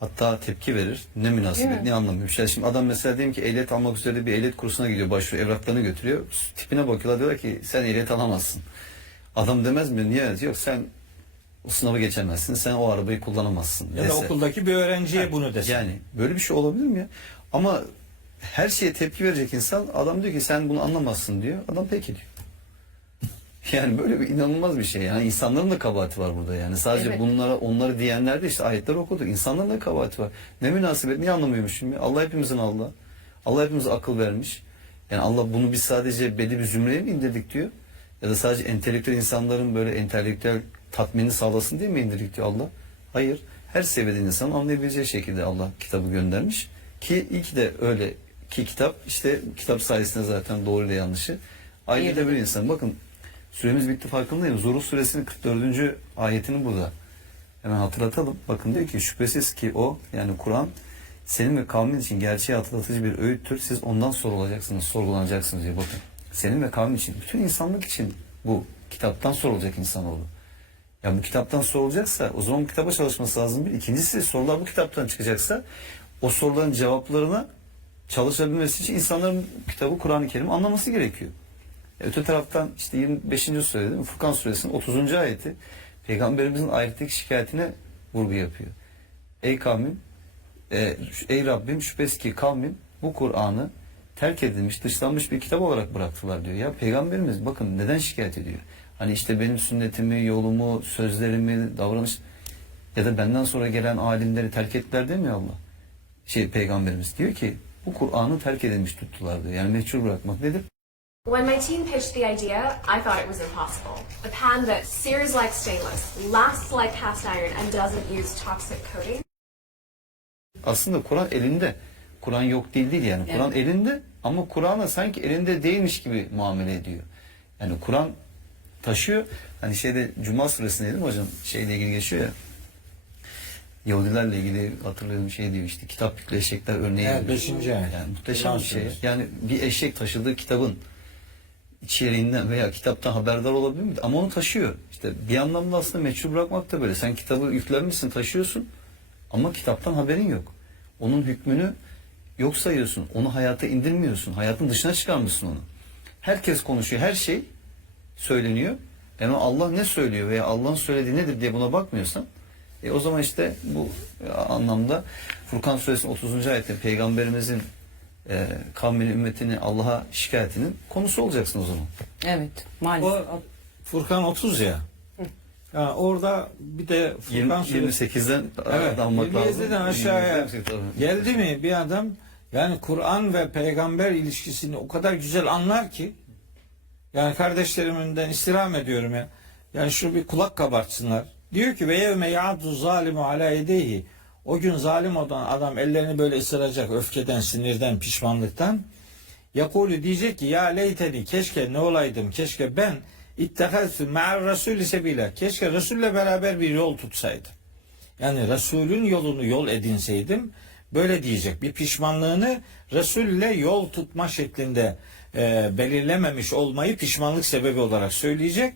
Hatta tepki verir. Ne münasebet, ne anlamıyor. Şimdi adam mesela diyelim ki ehliyet almak üzere bir ehliyet kursuna gidiyor, başlıyor, evraklarını götürüyor. Tipine bakıyorlar, diyorlar ki sen ehliyet alamazsın. Adam demez mi? Niye? Yok, sen o sınavı geçemezsin, sen o arabayı kullanamazsın. Ya da okuldaki bir öğrenciye bunu desin. Yani böyle bir şey olabilir mi ya? Ama her şeye tepki verecek insan, adam diyor ki sen bunu anlamazsın diyor. Adam peki diyor. Yani böyle bir inanılmaz bir şey. Yani insanların da kabahati var burada yani. Sadece Evet. onları diyenler de işte ayetleri okuduk. İnsanların da kabahati var. Ne münasebet, niye anlamıyormuşum ya? Allah hepimizin Allah'ı. Allah hepimize akıl vermiş. Yani Allah bunu biz sadece belli bir zümreye mi indirdik diyor? Ya da sadece entelektüel insanların böyle entelektüel tatminini sağlasın diye mi indirdik diyor Allah? Hayır. Her seviyede insan anlayabileceği şekilde Allah kitabı göndermiş. Ki iyi ki de öyle ki kitap işte kitap sayesinde zaten doğru ile yanlışı aynı da bir insan. Bakın süremiz bitti farkındayım. Zuhruf suresinin 44. ayetini burada hemen hatırlatalım. Bakın diyor ki şüphesiz ki o yani Kur'an senin ve kavmin için gerçeği hatırlatıcı bir öğüttür. Siz ondan sorulacaksınız, sorgulanacaksınız diyor. Bakın senin ve kavmin için, bütün insanlık için bu kitaptan sorulacak insanoğlu. Ya bu kitaptan sorulacaksa o zaman bu kitaba çalışması lazım. Bir. İkincisi sorular bu kitaptan çıkacaksa o soruların cevaplarına çalışabilmesi için insanların kitabı Kur'an-ı Kerim anlaması gerekiyor. Öte taraftan işte 25. sure değil mi? Furkan suresinin 30. ayeti Peygamberimizin ahiretteki şikayetine vurgu yapıyor. Ey kavmim, ey Rabbim şüphesiz ki kavmim bu Kur'an'ı terk edilmiş, dışlanmış bir kitap olarak bıraktılar diyor. Ya Peygamberimiz bakın neden şikayet ediyor? Hani işte benim sünnetimi, yolumu, sözlerimi, davranış ya da benden sonra gelen alimleri terk ettiler demiyor Allah. Peygamberimiz diyor ki bu Kur'an'ı terk edilmiş tuttular diyor. Yani meçhul bırakmak nedir? When my team pitched the idea, I thought it was impossible. A pan that sears like stainless, lasts like cast iron, and doesn't use toxic coating. Aslında Kur'an elinde. Kur'an yok değil yani. Evet. Kur'an elinde ama Kur'an'a sanki elinde değilmiş gibi muamele ediyor. Yani Kur'an taşıyor. Hani Cuma suresinde değil mi hocam? Şeyle ilgili geçiyor ya. Yahudilerle ilgili hatırlıyorum diyor işte kitap yüklü eşekler örneği. Evet, veriyor. 5. ayet. Yani muhteşem bir şey. Suresi. Yani bir eşek taşıdığı kitabın içeriğinden veya kitaptan haberdar olabilir mi? Ama onu taşıyor. İşte bir anlamda aslında meçhul bırakmak da böyle. Sen kitabı yüklenmişsin, taşıyorsun ama kitaptan haberin yok. Onun hükmünü yok sayıyorsun. Onu hayata indirmiyorsun. Hayatın dışına çıkarmışsın onu. Herkes konuşuyor. Her şey söyleniyor. Yani Allah ne söylüyor veya Allah'ın söylediği nedir diye buna bakmıyorsan o zaman işte bu anlamda Furkan suresinin 30. ayette Peygamberimizin kavminin ümmetini Allah'a şikayetinin konusu olacaksın o zaman. Evet, maalesef. O Furkan 30 ya. Yani orada bir de Furkan suresi 28'den evet, almak lazım. 27'den aşağıya 28 tabii. geldi mi bir adam yani Kur'an ve peygamber ilişkisini o kadar güzel anlar ki yani kardeşlerimden istirham ediyorum ya. Yani şu bir kulak kabartsınlar. Diyor ki ve yevme ya'du zalimu ala yedeyhi. O gün zalim olan adam ellerini böyle ısıracak öfkeden, sinirden, pişmanlıktan. Yakulu diyecek ki ya leyteni keşke ne olaydım, keşke ben ittehaztu ma'ar rasulü sebila. Keşke Resul'le beraber bir yol tutsaydım. Yani Resul'ün yolunu yol edinseydim. Böyle diyecek. Bir pişmanlığını Resul'le yol tutma şeklinde belirlememiş olmayı pişmanlık sebebi olarak söyleyecek.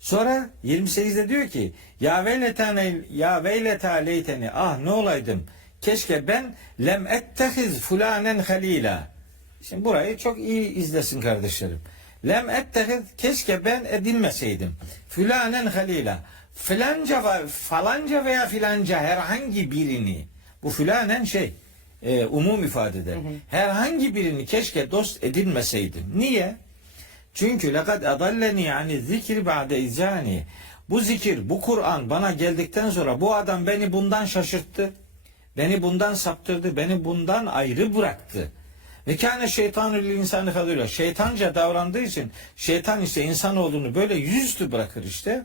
Sonra 28'de diyor ki ya veyleta leyteni ah ne olaydım keşke ben lem ettehiz fulanen halila. Şimdi burayı çok iyi izlesin kardeşlerim. Lem ettehiz keşke ben edinmeseydim fulanen halila. Falanca veya filanca herhangi birini bu fulanen umum ifade eder. Herhangi birini keşke dost edinmeseydim. Niye? Çünkü lekad adalleni yani zikir ba'de izani. Bu zikir, bu Kur'an bana geldikten sonra bu adam beni bundan şaşırttı. Beni bundan saptırdı. Beni bundan ayrı bıraktı. Ve kâne şeytanü lil insanı kadıyla. Şeytanca davrandığı için şeytan ise insanoğlunu böyle yüzüstü bırakır işte.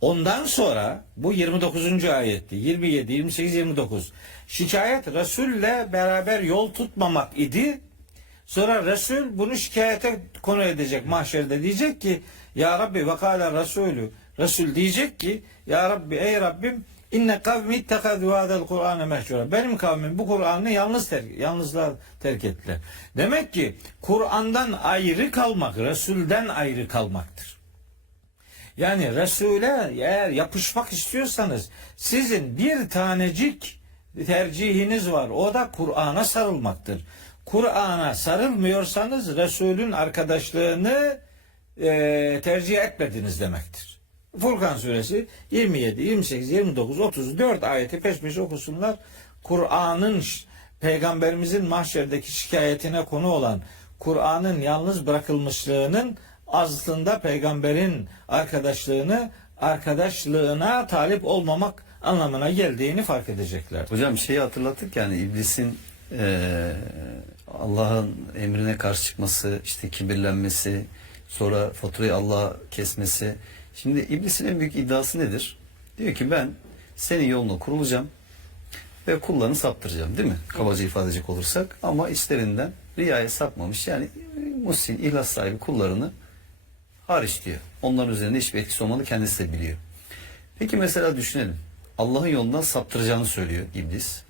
Ondan sonra bu 29. ayetti. 27, 28, 29. Şikayet Resul'le beraber yol tutmamak idi. Sonra Resul bunu şikayete konu edecek mahşerde diyecek ki ya Rabbi ve kâle Resulü Resul diyecek ki ya Rabbi ey Rabbim İnne kavmi ittehadu hadel Kur'ane mehcura. Benim kavmim bu Kur'an'ı yalnızlar terk ettiler. Demek ki Kur'an'dan ayrı kalmak, Resul'den ayrı kalmaktır. Yani Resul'e eğer yapışmak istiyorsanız sizin bir tanecik tercihiniz var. O da Kur'an'a sarılmaktır. Kur'an'a sarılmıyorsanız Resul'ün arkadaşlığını tercih etmediniz demektir. Furkan suresi 27, 28, 29, 34 ayeti peş peşe okusunlar. Kur'an'ın peygamberimizin mahşerdeki şikayetine konu olan Kur'an'ın yalnız bırakılmışlığının aslında peygamberin arkadaşlığına talip olmamak anlamına geldiğini fark edecekler. Hocam şeyi hatırlattık, yani iblisin Allah'ın emrine karşı çıkması, işte kibirlenmesi, sonra faturayı Allah'a kesmesi. Şimdi iblisin en büyük iddiası nedir? Diyor ki ben senin yoluna kurulacağım ve kullarını saptıracağım, değil mi? Kabaca ifade edecek olursak, ama içlerinden riyaya sapmamış, yani muhsin, ihlas sahibi kullarını hariç diyor. Onların üzerinde hiçbir etkisi olmadığı kendisi de biliyor. Peki mesela düşünelim. Allah'ın yolundan saptıracağını söylüyor iblis.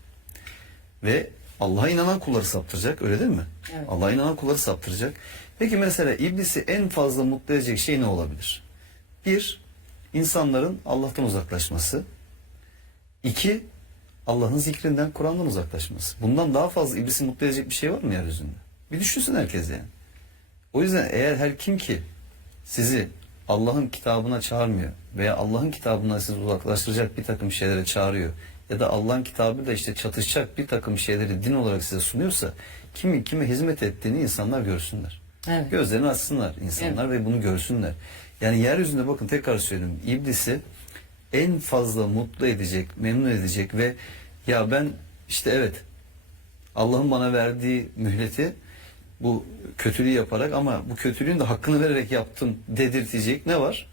Ve Allah'a inanan kulları saptıracak, öyle değil mi? Evet. Allah'a inanan kulları saptıracak. Peki mesela iblisi en fazla mutlu edecek şey ne olabilir? Bir, insanların Allah'tan uzaklaşması. İki, Allah'ın zikrinden, Kur'an'dan uzaklaşması. Bundan daha fazla iblisi mutlu edecek bir şey var mı yeryüzünde? Bir düşünsün herkes yani. O yüzden eğer her kim ki sizi Allah'ın kitabına çağırmıyor veya Allah'ın kitabından sizi uzaklaştıracak bir takım şeylere çağırıyor ya da Allah'ın kitabıyla işte çatışacak bir takım şeyleri din olarak size sunuyorsa, kimin kime hizmet ettiğini insanlar görsünler. Evet. Gözlerini açsınlar insanlar ve bunu görsünler. Yani yeryüzünde, bakın tekrar söylüyorum, iblisi en fazla mutlu edecek, memnun edecek ve ya ben işte evet Allah'ın bana verdiği mühleti bu kötülüğü yaparak, ama bu kötülüğün de hakkını vererek yaptım dedirtecek ne var?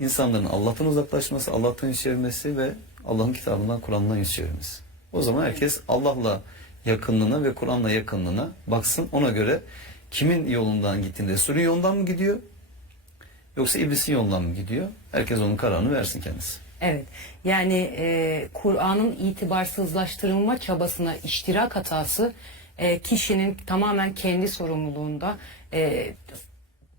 İnsanların Allah'tan uzaklaşması, Allah'tan yüz çevirmesi ve Allah'ın kitabından, Kur'an'dan yüz çevirmesi. O zaman herkes Allah'la yakınlığına ve Kur'an'la yakınlığına baksın. Ona göre kimin yolundan gittiğinde, Resul'ün yolundan mı gidiyor? Yoksa iblisin yolundan mı gidiyor? Herkes onun kararını versin kendisi. Evet. Yani Kur'an'ın itibarsızlaştırılma çabasına iştirak hatası kişinin tamamen kendi sorumluluğunda.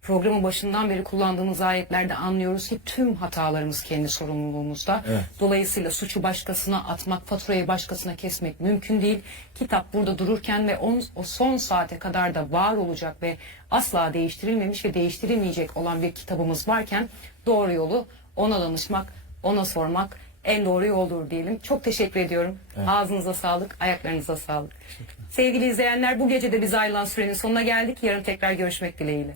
Programın başından beri kullandığımız ayetlerde anlıyoruz ki tüm hatalarımız kendi sorumluluğumuzda. Evet. Dolayısıyla suçu başkasına atmak, faturayı başkasına kesmek mümkün değil. Kitap burada dururken ve o son saate kadar da var olacak ve asla değiştirilmemiş ve değiştirilmeyecek olan bir kitabımız varken doğru yolu ona danışmak, ona sormak en doğru yoldur diyelim. Çok teşekkür ediyorum. Evet. Ağzınıza sağlık, ayaklarınıza sağlık. Sevgili izleyenler, bu gece de biz ayrılan sürenin sonuna geldik. Yarın tekrar görüşmek dileğiyle.